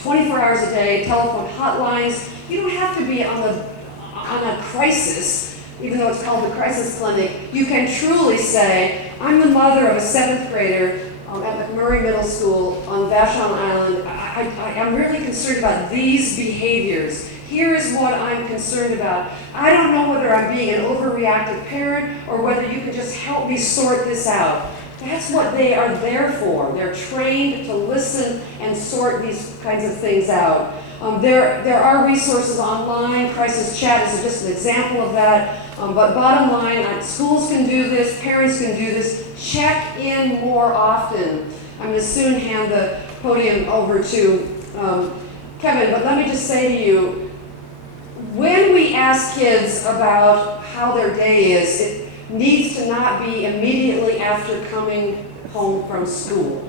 24 hours a day, telephone hotlines. You don't have to be on a crisis, even though it's called the crisis clinic. You can truly say, I'm the mother of a 7th grader at McMurray Middle School on Vashon Island. I'm really concerned about these behaviors. Here is what I'm concerned about. I don't know whether I'm being an overreactive parent or whether you can just help me sort this out. That's what they are there for. They're trained to listen and sort these kinds of things out. There are resources online. Crisis Chat is just an example of that. But bottom line, schools can do this, parents can do this. Check in more often. I'm going to soon hand the podium over to Kevin, but let me just say to you, when we ask kids about how their day is, it needs to not be immediately after coming home from school.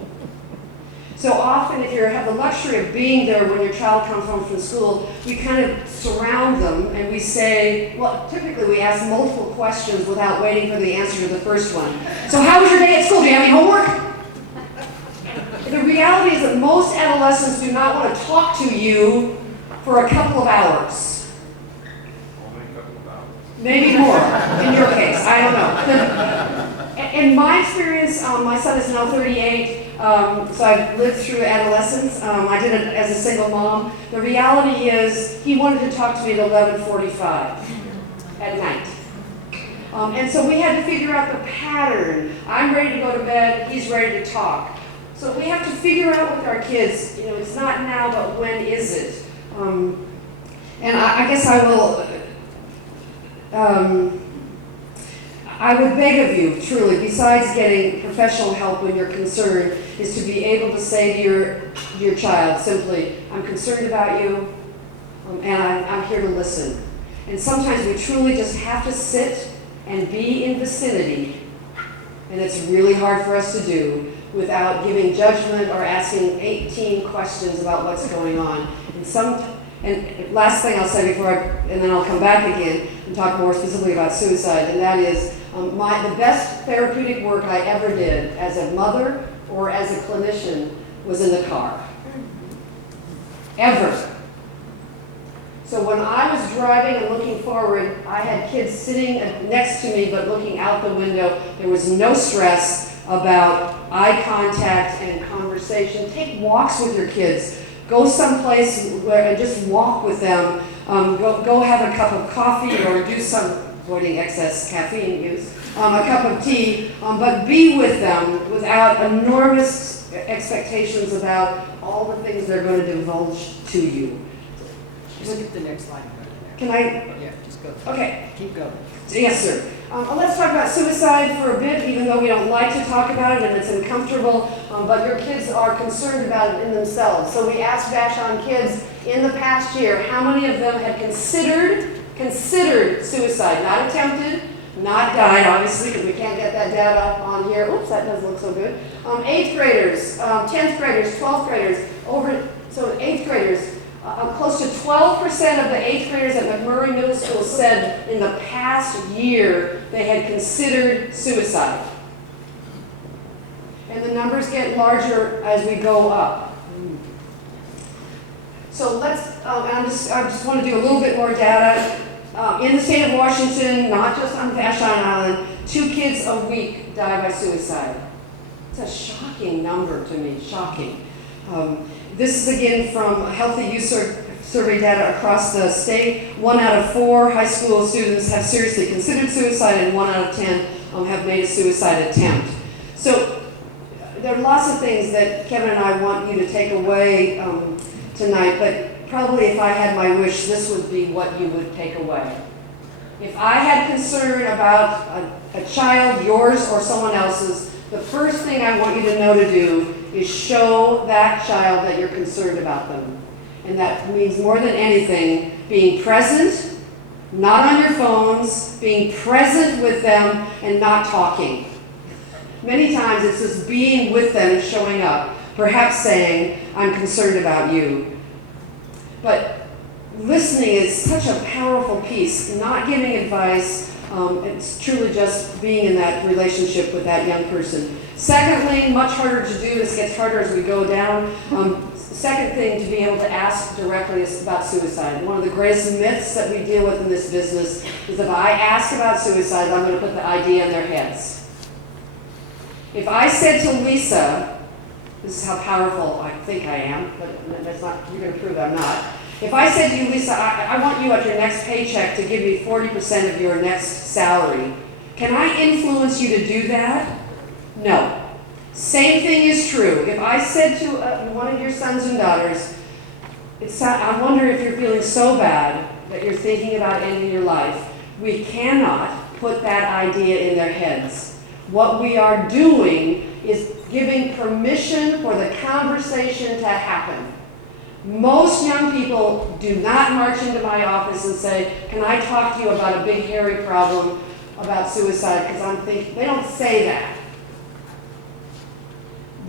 So often, if you have the luxury of being there when your child comes home from school, we kind of surround them and we say, well, typically we ask multiple questions without waiting for the answer to the first one. So how was your day at school? Do you have any homework? The reality is that most adolescents do not want to talk to you for a couple of hours. Maybe more, in your case, I don't know. In my experience, my son is now 38, so I've lived through adolescence. I did it as a single mom. The reality is, he wanted to talk to me at 11:45 at night. And so we had to figure out the pattern. I'm ready to go to bed, he's ready to talk. So we have to figure out with our kids, you know, it's not now, but when is it? And I guess I will... I would beg of you, truly, besides getting professional help when you're concerned, is to be able to say to your child simply, I'm concerned about you, and I'm here to listen. And sometimes we truly just have to sit and be in vicinity, and it's really hard for us to do without giving judgment or asking 18 questions about what's going on. And last thing I'll say and then I'll come back again and talk more specifically about suicide, and that is the best therapeutic work I ever did as a mother or as a clinician was in the car. Ever. So when I was was driving and looking forward, I had kids sitting next to me but looking out the window. There was no stress about eye contact and conversation. Take walks with your kids. Go someplace where and just walk with them. Go have a cup of coffee or do some, avoiding excess caffeine use, a cup of tea, but be with them without enormous expectations about all the things they're going to divulge to you. Just skip the next slide and go to there. Can I? Yeah, just go. Okay. Keep going. Yes, sir. Let's talk about suicide for a bit, even though we don't like to talk about it and it's uncomfortable, but your kids are concerned about it in themselves. So we asked Vashon kids in the past year, how many of them had considered suicide, not attempted, not died, obviously, because we can't get that data on here. Oops, that doesn't look so good. 8th graders, 10th graders, 12th graders, so 8th graders, close to 12% of the 8th graders at McMurray Middle School said in the past year they had considered suicide. And the numbers get larger as we go up. So let's, I just want to do a little bit more data. In the state of Washington, not just on Vashon Island, 2 kids a week die by suicide. It's a shocking number to me, shocking. This is again from Healthy Youth Survey data across the state. 1 out of 4 high school students have seriously considered suicide, and 1 out of 10 have made a suicide attempt. So there are lots of things that Kevin and I want you to take away tonight, but probably if I had my wish, this would be what you would take away. If I had concern about a child, yours or someone else's, the first thing I want you to know to do is show that child that you're concerned about them. And that means more than anything, being present, not on your phones, being present with them and not talking. Many times it's just being with them and showing up, perhaps saying, I'm concerned about you. But listening is such a powerful piece, not giving advice, it's truly just being in that relationship with that young person. Secondly, much harder to do, this gets harder as we go down. Second thing to be able to ask directly is about suicide. One of the greatest myths that we deal with in this business is if I ask about suicide, I'm going to put the idea in their heads. If I said to Lisa, this is how powerful I think I am, but that's not, you're going to prove I'm not. If I said to you, Lisa, I want you at your next paycheck to give me 40% of your next salary, can I influence you to do that? No. Same thing is true. If I said to one of your sons and daughters, I wonder if you're feeling so bad that you're thinking about ending your life, we cannot put that idea in their heads. What we are doing is giving permission for the conversation to happen. Most young people do not march into my office and say, can I talk to you about a big hairy problem about suicide? Because I'm thinking, they don't say that.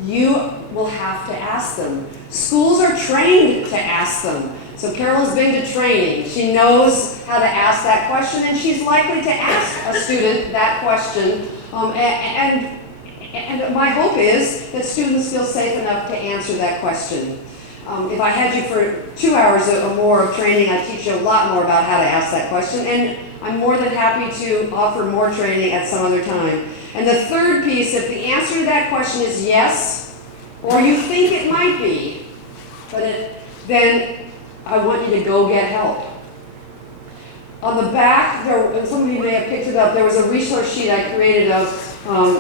You will have to ask them. Schools are trained to ask them. So Carol's been to training. She knows how to ask that question, and she's likely to ask a student that question. And my hope is that students feel safe enough to answer that question. If I had you for 2 hours or more of training, I'd teach you a lot more about how to ask that question, and I'm more than happy to offer more training at some other time. And the third piece, if the answer to that question is yes, or you think it might be, then I want you to go get help. On the back, some of you may have picked it up, there was a resource sheet I created of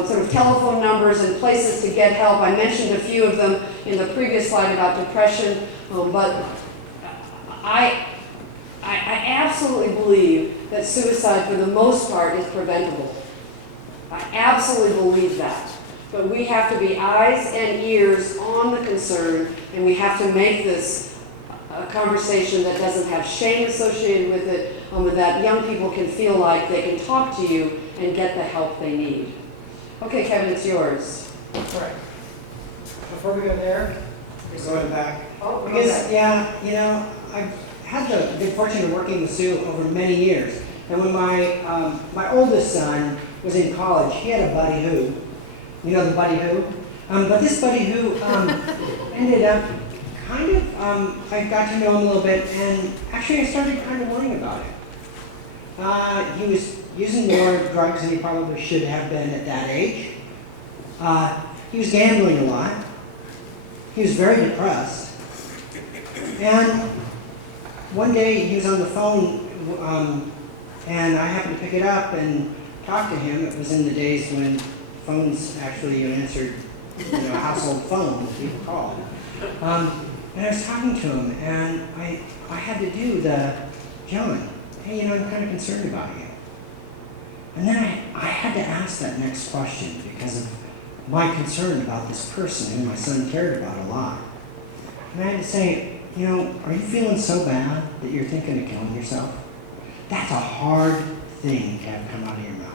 sort of telephone numbers and places to get help. I mentioned a few of them in the previous slide about depression, but I absolutely believe that suicide for the most part is preventable. I absolutely believe that. But we have to be eyes and ears on the concern, and we have to make this a conversation that doesn't have shame associated with it, that young people can feel like they can talk to you and get the help they need. Okay, Kevin, it's yours. All right. Before we go there, we're going back. Oh, because, yeah, I've had the good fortune of working with Sue over many years. And when my oldest son was in college, he had a buddy who, you know the buddy who? But this buddy who ended up kind of, I got to know him a little bit, and actually I started kind of worrying about it. He was using more drugs than he probably should have been at that age. He was gambling a lot. He was very depressed. And one day he was on the phone, and I happened to pick it up and talk to him. It was in the days when phones actually answered, a household phone, as people called it. And I was talking to him, and I had to do John, hey, I'm kind of concerned about you. And then I had to ask that next question because of my concern about this person who my son cared about a lot. And I had to say, are you feeling so bad that you're thinking of killing yourself? That's a hard thing to have come out of your mouth.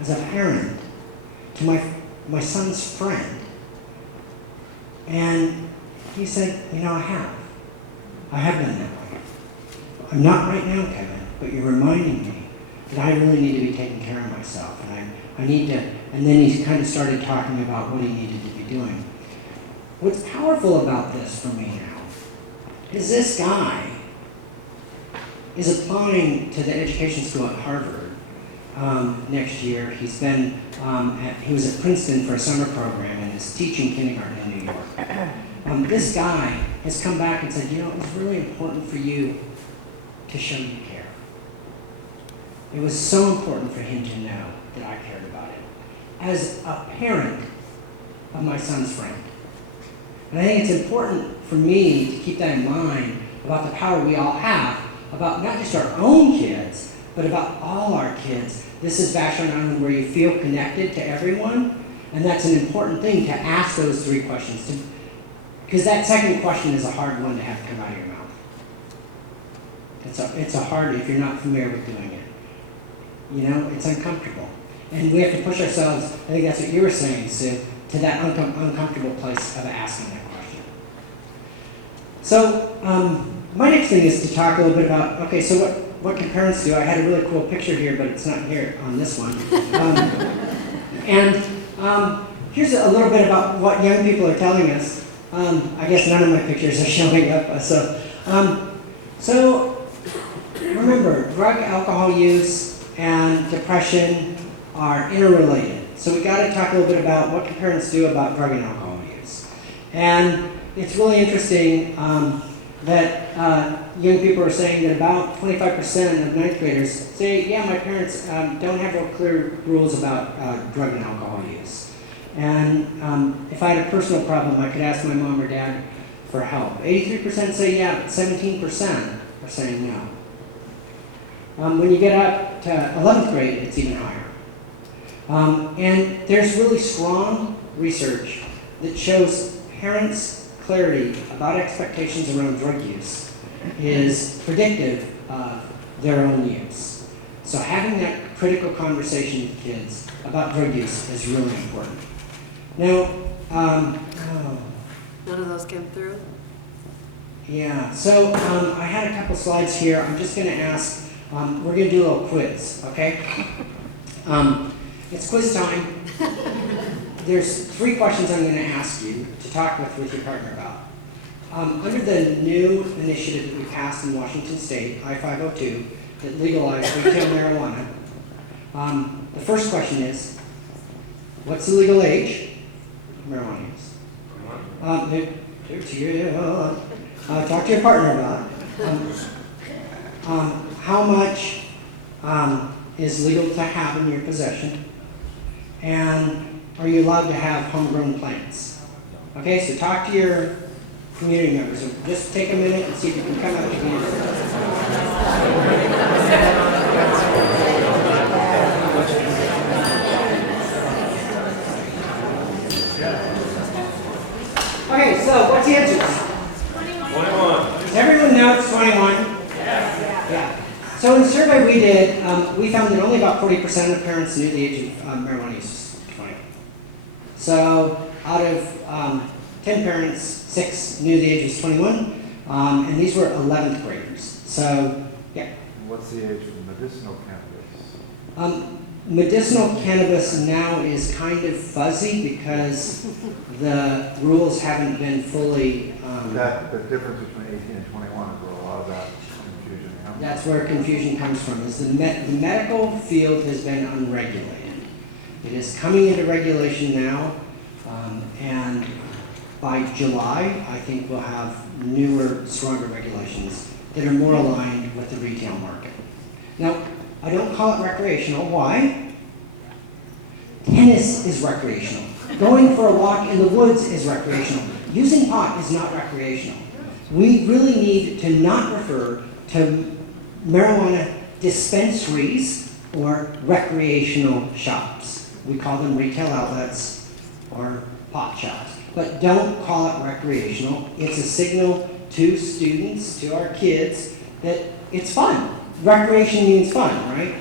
As a parent, to my son's friend. And he said, I have. I have been that way. I'm not right now, Kevin, but you're reminding me that I really need to be taking care of myself. And I need to, and then he kind of started talking about what he needed to be doing. What's powerful about this for me now is this guy is applying to the education school at Harvard next year. He's been, he was at Princeton for a summer program and is teaching kindergarten in New York. This guy has come back and said, it's really important for you to show you care. It was so important for him to know that I cared about it. As a parent of my son's friend. And I think it's important for me to keep that in mind about the power we all have, about not just our own kids, but about all our kids. This is Vashon Island where you feel connected to everyone, and that's an important thing to ask those three questions. Because that second question is a hard one to have come out of your mouth. It's a hard, if you're not familiar with doing it. It's uncomfortable. And we have to push ourselves, I think that's what you were saying, Sue, to that uncomfortable place of asking that question. So, my next thing is to talk a little bit about, okay, so what can parents do? I had a really cool picture here, but it's not here on this one. Here's a little bit about what young people are telling us. I guess none of my pictures are showing up. So remember, drug, alcohol use, and depression are interrelated. So we got to talk a little bit about what can parents do about drug and alcohol use. And it's really interesting that young people are saying that about 25% of ninth graders say, yeah, my parents don't have real clear rules about drug and alcohol use. And if I had a personal problem, I could ask my mom or dad for help. 83% say yeah, but 17% are saying no. When you get up to 11th grade, it's even higher. And there's really strong research that shows parents' clarity about expectations around drug use is predictive of their own use. So having that critical conversation with kids about drug use is really important. Now, None of those came through? yeah, so I had a couple slides here. I'm just going to ask, we're going to do a little quiz, okay? It's quiz time. There's 3 questions I'm going to ask you to talk with your partner about. Under the new initiative that we passed in Washington State, I-502, that legalized retail marijuana, the first question is, what's the legal age of marijuana use? Talk to your partner about it. How much is legal to have in your possession? And are you allowed to have homegrown plants? Okay, so talk to your community members. So just take a minute and see if you can come up to me. Okay, so what's the answer? 21. Does everyone know it's 21? Yeah. So in the survey we did, we found that only about 40% of parents knew the age of marijuana use was 20. So out of 10 parents, 6 knew the age was 21, and these were 11th graders. So, yeah. What's the age of medicinal cannabis? medicinal cannabis now is kind of fuzzy because the rules haven't been fully. The difference between 18 and 21 is where a lot of that confusion comes. That's where confusion comes from. Is the medical field has been unregulated. It is coming into regulation now, and by July, I think we'll have newer, stronger regulations that are more aligned with the retail market. Now, I don't call it recreational. Why? Tennis is recreational. Going for a walk in the woods is recreational. Using pot is not recreational. We really need to not refer to marijuana dispensaries or recreational shops. We call them retail outlets or pot shops. But don't call it recreational. It's a signal to students, to our kids, that it's fun. Recreation means fun, right?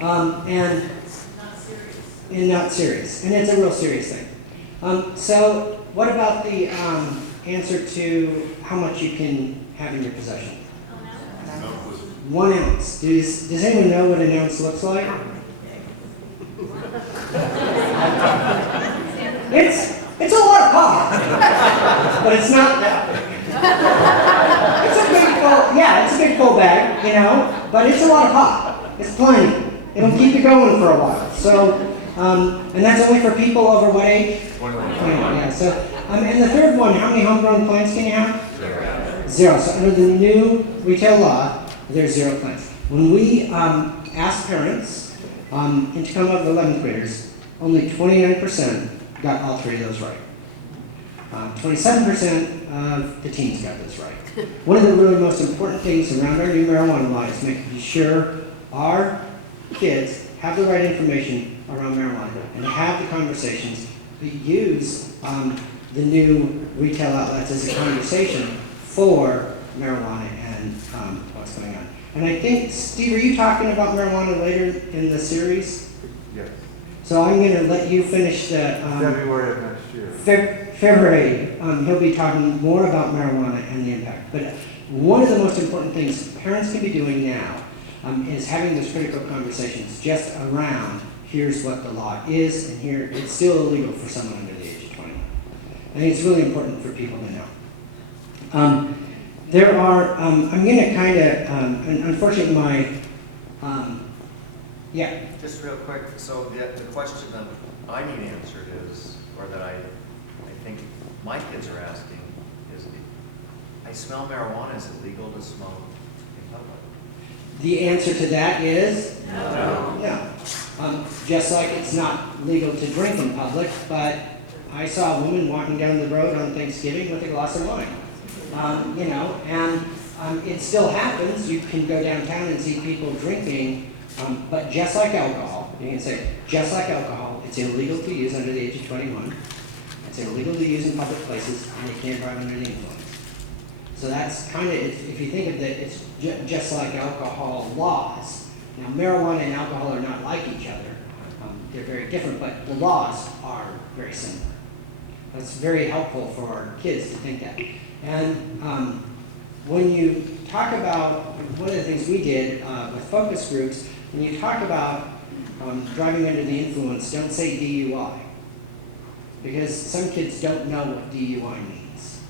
And not serious. And it's a real serious thing. So what about the answer to how much you can have in your possession? 1 ounce. Does anyone know what an ounce looks like? It's a lot of pot, but it's not that big. It's a big full bag, you know, but it's a lot of pot. It's plenty. It'll keep you going for a while. So, and that's only for people over what age? 21. Yeah. So, and the third one, how many homegrown plants can you have? 0. So under the new retail law, there's 0 plants. When we asked parents in Tacoma of the 11th graders, only 29% got all 3 of those right. 27% of the teens got this right. One of the really most important things around our new marijuana law is making sure our kids have the right information around marijuana and have the conversations that use the new retail outlets as a conversation for marijuana and what's going on. And I think, Steve, are you talking about marijuana later in the series? Yes. So I'm going to let you finish the... February of next year. February, he'll be talking more about marijuana and the impact. But one of the most important things parents can be doing now is having those critical conversations just around, here's what the law is, and here it's still illegal for someone under the age of 21. I think it's really important for people to know. There are, I'm going to kind of, unfortunately yeah. Just real quick, so the question that I need answered is, or that I think my kids are asking is, I smell marijuana, is it legal to smoke in public? The answer to that is? No. Yeah. Just like it's not legal to drink in public, but I saw a woman walking down the road on Thanksgiving with a glass of wine. You know, and it still happens. You can go downtown and see people drinking, but just like alcohol, you can say, just like alcohol, it's illegal to use under the age of 21. It's illegal to use in public places, and you can't drive under the influence. So that's kind of, if you think of it, it's just like alcohol laws. Now, marijuana and alcohol are not like each other. They're very different, but the laws are very similar. That's very helpful for our kids to think that. And when you talk about, one of the things we did with focus groups, when you talk about driving under the influence, don't say DUI. Because some kids don't know what DUI means.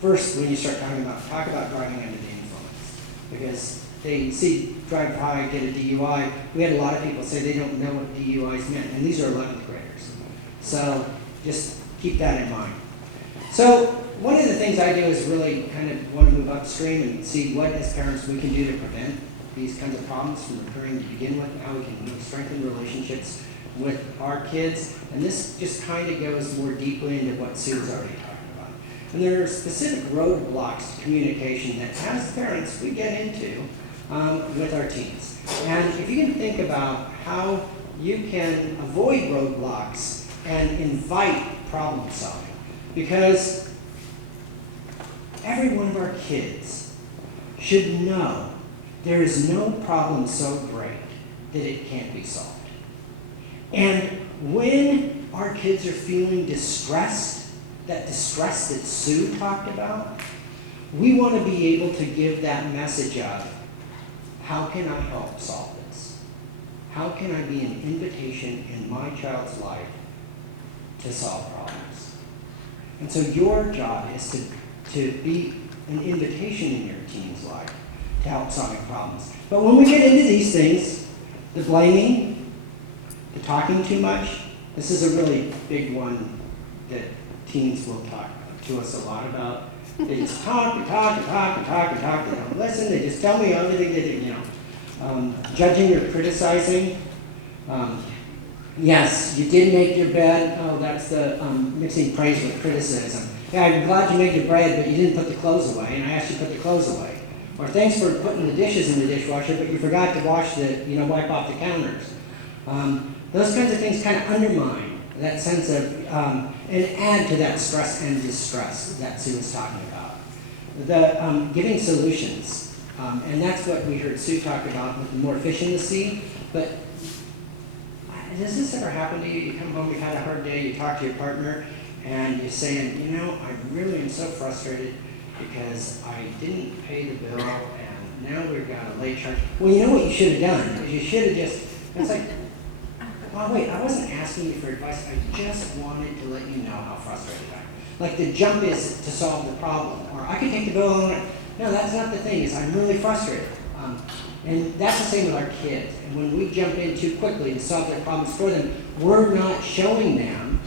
First, when you start talk about driving under the influence. Because they see drive by, get a DUI. We had a lot of people say they don't know what DUIs meant, and these are 11th graders. So just keep that in mind. So one of the things I do is really kind of want to move upstream and see what, as parents, we can do to prevent these kinds of problems from occurring to begin with, and how we can strengthen relationships with our kids. And this just kind of goes more deeply into what Sue's already talking about. And there are specific roadblocks to communication that, as parents, we get into with our teens. And if you can think about how you can avoid roadblocks and invite problem solving, because every one of our kids should know there is no problem so great that it can't be solved. And when our kids are feeling distressed, that distress that Sue talked about, we want to be able to give that message of, how can I help solve this? how can I be an invitation in my child's life to solve problems? And so your job is to be an invitation in your teen's life to help solving problems. But when we get into these things, the blaming, the talking too much, this is a really big one that teens will talk to us a lot about. They just talk and talk and talk and talk and talk. They don't listen. They just tell me everything they do, judging or criticizing. Yes, you did make your bed. Oh, that's the mixing praise with criticism. Yeah, I'm glad you made your bread, but you didn't put the clothes away, and I asked you to put the clothes away. Or thanks for putting the dishes in the dishwasher, but you forgot to wash wipe off the counters. Those kinds of things kind of undermine that sense of, and add to that stress and distress that Sue was talking about. The giving solutions, and that's what we heard Sue talk about with the more fish in the sea, but does this ever happen to you? You come home, you've had a hard day, you talk to your partner, and you're saying, I really am so frustrated because I didn't pay the bill, and now we've got a late charge. Well, you know what you should have done? Is you should have it's like, well, wait, I wasn't asking you for advice. I just wanted to let you know how frustrated I am. Like the jump is to solve the problem, or I could take the bill on it. No, that's not the thing, is I'm really frustrated. And that's the same with our kids. And when we jump in too quickly to solve their problems for them, we're not showing them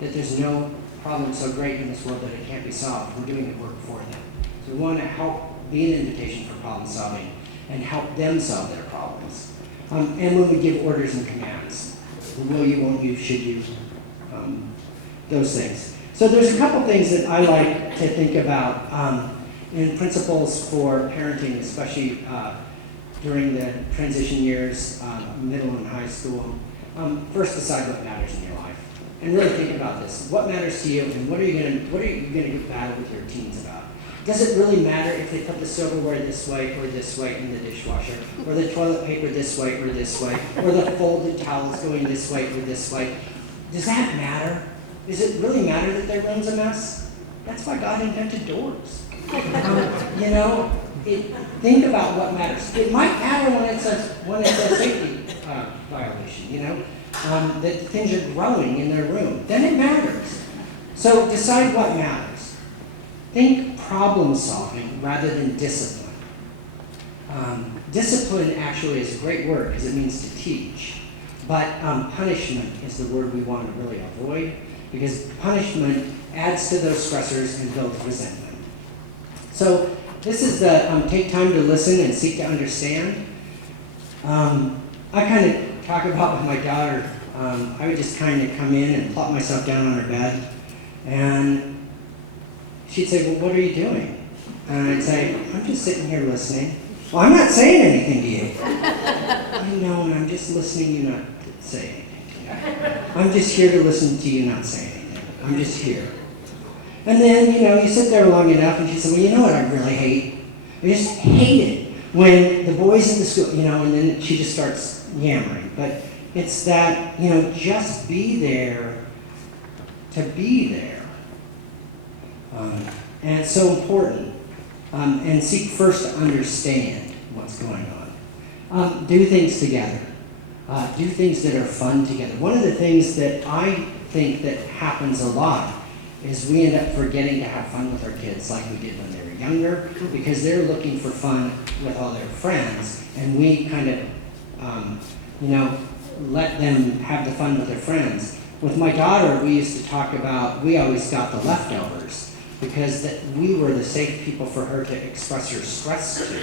that there's no problem so great in this world that it can't be solved. We're doing the work for them. So we want to help be an invitation for problem solving and help them solve their problems. And when we give orders and commands, will you, won't you, should you, those things. So there's a couple things that I like to think about in principles for parenting, especially during the transition years, middle and high school. First, decide what matters in your life, and really think about this. What matters to you, and what are you going to battle with your teens about? Does it really matter if they put the silverware this way or this way in the dishwasher, or the toilet paper this way or this way, or the folded towels going this way or this way? Does that matter? Does it really matter that their room's a mess? That's why God invented doors. Think about what matters. It might matter when it's a safety violation, that things are growing in their room. Then it matters. So decide what matters. Think problem solving rather than discipline. Discipline actually is a great word because it means to teach. But punishment is the word we want to really avoid, because punishment adds to those stressors and builds resentment. So this is the take time to listen and seek to understand. I kind of talk about with my daughter, I would just kind of come in and plop myself down on her bed, and she'd say, well, what are you doing? And I'd say, I'm just sitting here listening. Well, I'm not saying anything to you. I know, and I'm just listening you not to say anything to me. I'm just here to listen to you not say anything. I'm just here. And then, you sit there long enough, and she said, well, you know what I really hate? I just hate it when the boys in the school, and then she just starts yammering. But it's that, just be there to be there. And it's so important. And seek first to understand what's going on. Do things together. Do things that are fun together. One of the things that I think that happens a lot is we end up forgetting to have fun with our kids like we did when they were younger, because they're looking for fun with all their friends, and we kind of, let them have the fun with their friends. With my daughter, we used to talk about, we always got the leftovers, because we were the safe people for her to express her stress to,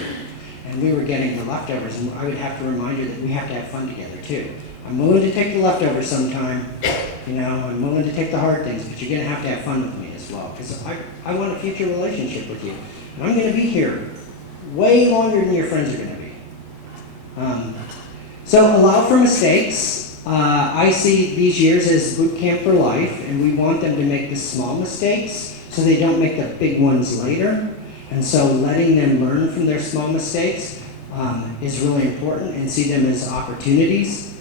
and we were getting the leftovers, and I would have to remind her that we have to have fun together too. I'm willing to take the leftovers sometime, I'm willing to take the hard things, but you're going to have fun with me as well, because I want a future relationship with you, and I'm going to be here way longer than your friends are going to be. So allow for mistakes. I see these years as boot camp for life, and we want them to make the small mistakes so they don't make the big ones later. And so letting them learn from their small mistakes is really important, and see them as opportunities.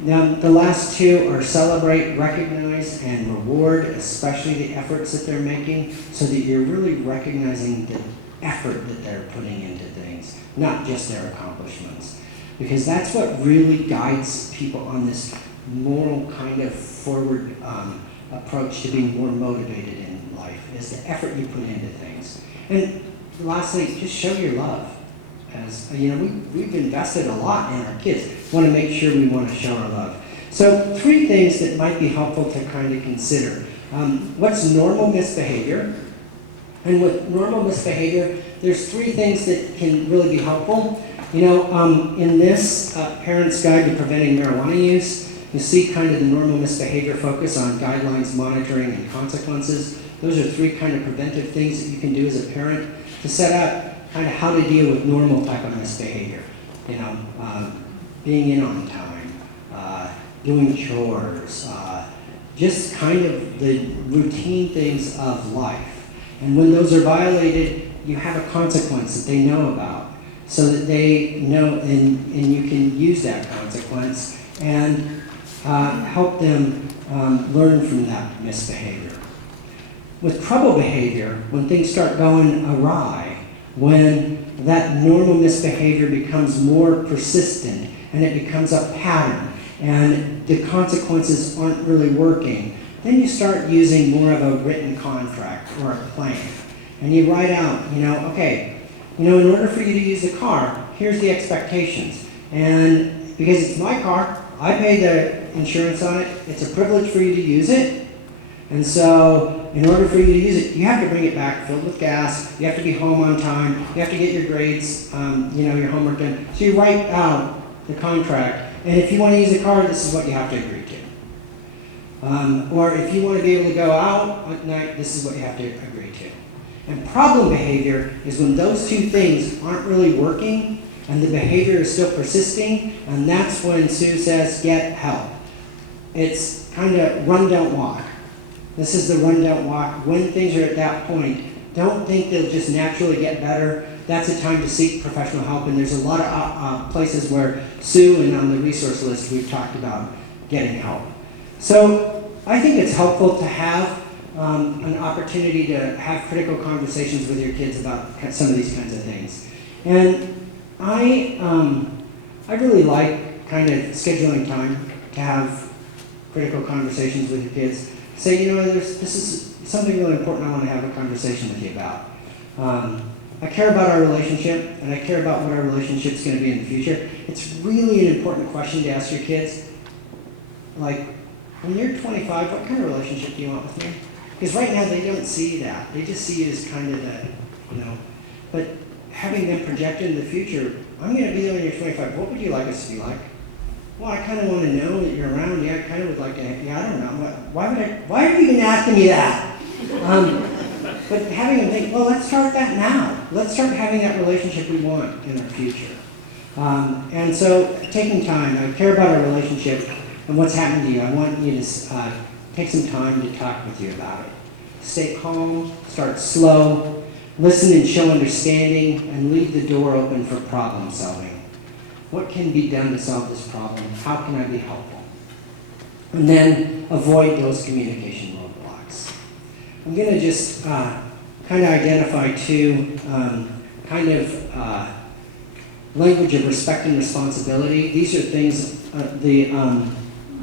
Now, the last two are celebrate, recognize, and reward, especially the efforts that they're making, so that you're really recognizing the effort that they're putting into things, not just their accomplishments. because that's what really guides people on this moral kind of forward approach to being more motivated in life, is the effort you put into things. And lastly, just show your love. As you know, we've invested a lot in our kids. Want to make sure we want to show our love. So 3 things that might be helpful to kind of consider. What's normal misbehavior? And with normal misbehavior, there's 3 things that can really be helpful. You know, in this Parent's Guide to Preventing Marijuana Use, you see kind of the normal misbehavior focus on guidelines, monitoring, and consequences. Those are 3 kind of preventive things that you can do as a parent to set up kind of how to deal with normal type of misbehavior. You know, being in on time, doing chores, just kind of the routine things of life. And when those are violated, you have a consequence that they know about, so that they know, and you can use that consequence and help them learn from that misbehavior. With trouble behavior, when things start going awry, when that normal misbehavior becomes more persistent and it becomes a pattern and the consequences aren't really working, then you start using more of a written contract or a plan. And you write out, you know, okay, you know, in order for you to use the car, here's the expectations. And because it's my car, I pay the insurance on it, it's a privilege for you to use it. And so, in order for you to use it, you have to bring it back filled with gas, you have to be home on time, you have to get your grades, you know, your homework done. So you write out the contract, and if you want to use the car, this is what you have to agree to. Or if you want to be able to go out at night, this is what you have to agree to. And problem behavior is when those 2 things aren't really working and the behavior is still persisting, and that's when Sue says, get help. It's kind of run, don't walk. This is the run, don't walk. When things are at that point, don't think they'll just naturally get better. That's a time to seek professional help, and there's a lot of places where Sue and on the resource list we've talked about getting help. So I think it's helpful to have an opportunity to have critical conversations with your kids about some of these kinds of things. And I really like kind of scheduling time to have critical conversations with your kids. Say, you know, this is something really important I want to have a conversation with you about. I care about our relationship, and I care about what our relationship's going to be in the future. It's really an important question to ask your kids. Like, when you're 25, what kind of relationship do you want with me? Because right now they don't see that. They just see you as kind of the, you know. But having them project into the future, I'm going to be there when you're 25. What would you like us to be like? Well, I kind of want to know that you're around. Yeah, I kind of would like to, yeah, I don't know. Why are you even asking me that? But having them think, well, let's start that now. Let's start having that relationship we want in our future. And so taking time, I care about our relationship and what's happened to you. I want you to take some time to talk with you about it. Stay calm, start slow, listen and show understanding, and leave the door open for problem solving. What can be done to solve this problem? How can I be helpful? And then avoid those communication roadblocks. I'm going to just kind of identify 2 language of respect and responsibility. These are things,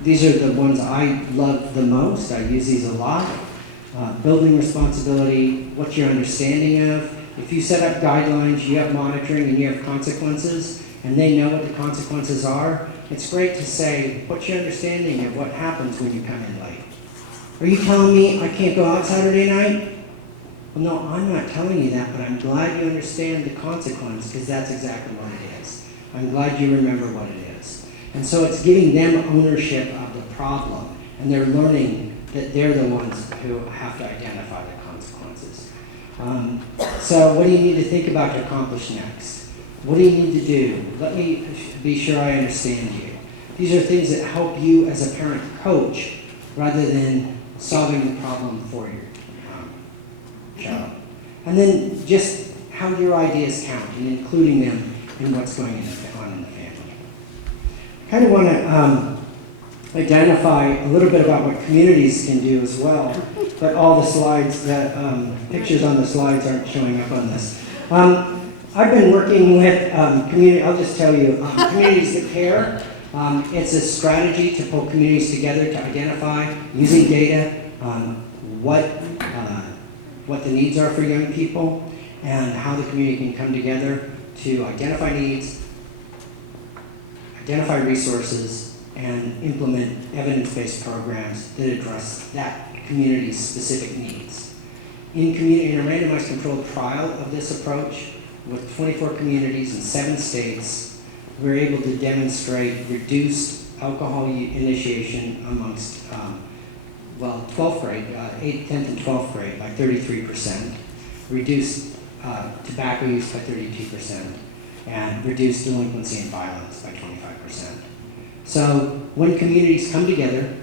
these are the ones I love the most. I use these a lot. Building responsibility, what's your understanding of? If you set up guidelines, you have monitoring, and you have consequences, and they know what the consequences are, it's great to say, what's your understanding of what happens when you come in late? Are you telling me I can't go out Saturday night? Well, no, I'm not telling you that, but I'm glad you understand the consequence, because that's exactly what it is. I'm glad you remember what it is. And so it's giving them ownership of the problem, and they're learning that they're the ones who have to identify the consequences. So what do you need to think about to accomplish next? What do you need to do? Let me be sure I understand you. These are things that help you as a parent coach rather than solving the problem for your child. And then just how your ideas count and including them in what's going on in the family. I kind of want to identify a little bit about what communities can do as well, but all the slides, the pictures on the slides aren't showing up on this. I've been working with community, I'll just tell you, Communities That Care. It's a strategy to pull communities together to identify, using data, what the needs are for young people and how the community can come together to identify needs, identify resources, and implement evidence-based programs that address that community's specific needs. In a randomized controlled trial of this approach with 24 communities in 7 states, we're able to demonstrate reduced alcohol initiation amongst 12th grade, 8th, 10th, and 12th grade by 33%, reduced tobacco use by 32%, and reduced delinquency and violence by 25%. So when communities come together,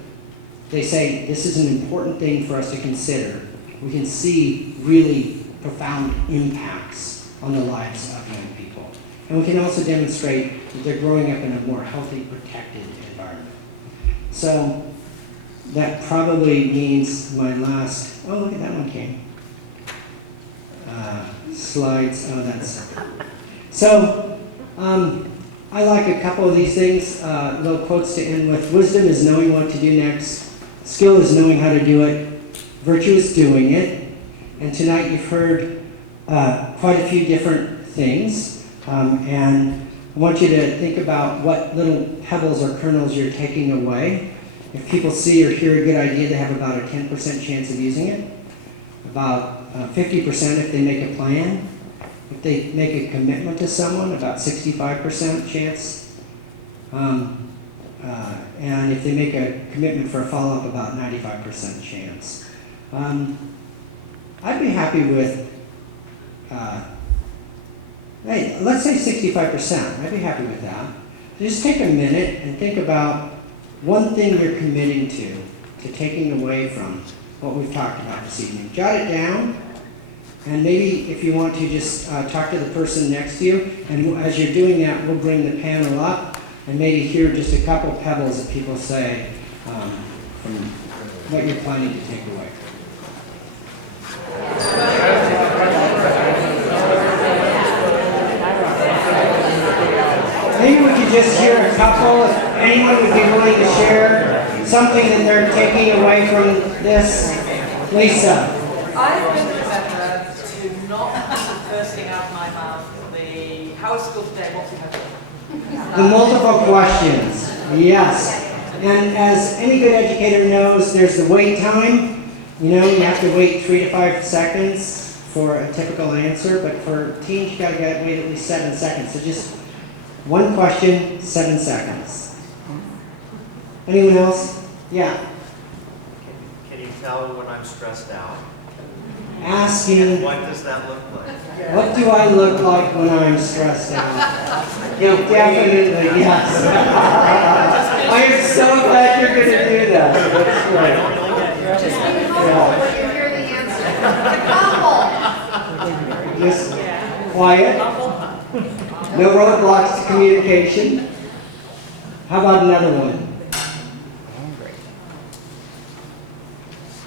they say, this is an important thing for us to consider. We can see really profound impacts on the lives of young people. And we can also demonstrate that they're growing up in a more healthy, protected environment. So that probably means my last, oh, look at that one came. Slides, oh, that's, so I like a couple of these things, little quotes to end with. Wisdom is knowing what to do next. Skill is knowing how to do it. Virtue is doing it. And tonight you've heard quite a few different things. And I want you to think about what little pebbles or kernels you're taking away. If people see or hear a good idea, they have about a 10% chance of using it. About 50% if they make a plan. If they make a commitment to someone, about 65% chance. And if they make a commitment for a follow-up, about 95% chance. I'd be happy with, hey, let's say 65%. I'd be happy with that. So just take a minute and think about one thing you're committing to taking away from what we've talked about this evening. Jot it down, and maybe if you want to just talk to the person next to you, and as you're doing that, we'll bring the panel up and maybe hear just a couple pebbles that people say from what you're planning to take away. Maybe we could just hear a couple, if anyone would be willing to share something that they're taking away from this. Lisa. I've been remembered to not put the first thing out of my mouth, how is school today, what's it happening? The multiple questions, yes. And as any good educator knows, there's the wait time. You know, you have to wait 3 to 5 seconds for a typical answer, but for teens, you gotta wait at least 7 seconds. So just one question, 7 seconds. Anyone else? Yeah. Can you tell when I'm stressed out? Asking, What does that look like? what do I look like when I'm stressed out? Yeah, definitely, yes. I am so glad you're going to do that. That's great. Just be humble when you hear the answer. Humble. Just quiet. No roadblocks to communication. How about another one?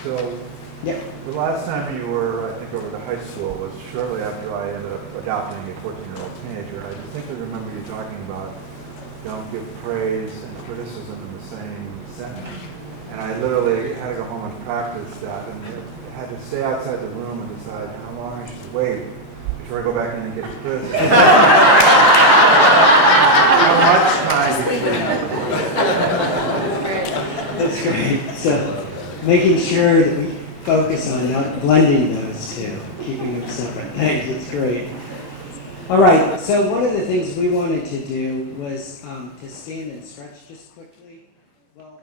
So, Yep. the last time you were, I think, over to high school was shortly after I ended up adopting a 14-year-old teenager. I distinctly remember you talking about don't give praise and criticism in the same sentence. And I literally had to go home and practice that, and I had to stay outside the room and decide how long I should wait before I go back in and get the criticism. How much time you should have. That's great. So making sure that we focus on not blending those two, keeping them separate. Thanks, that's great. All right, so one of the things we wanted to do was to stand and stretch just quickly. Well.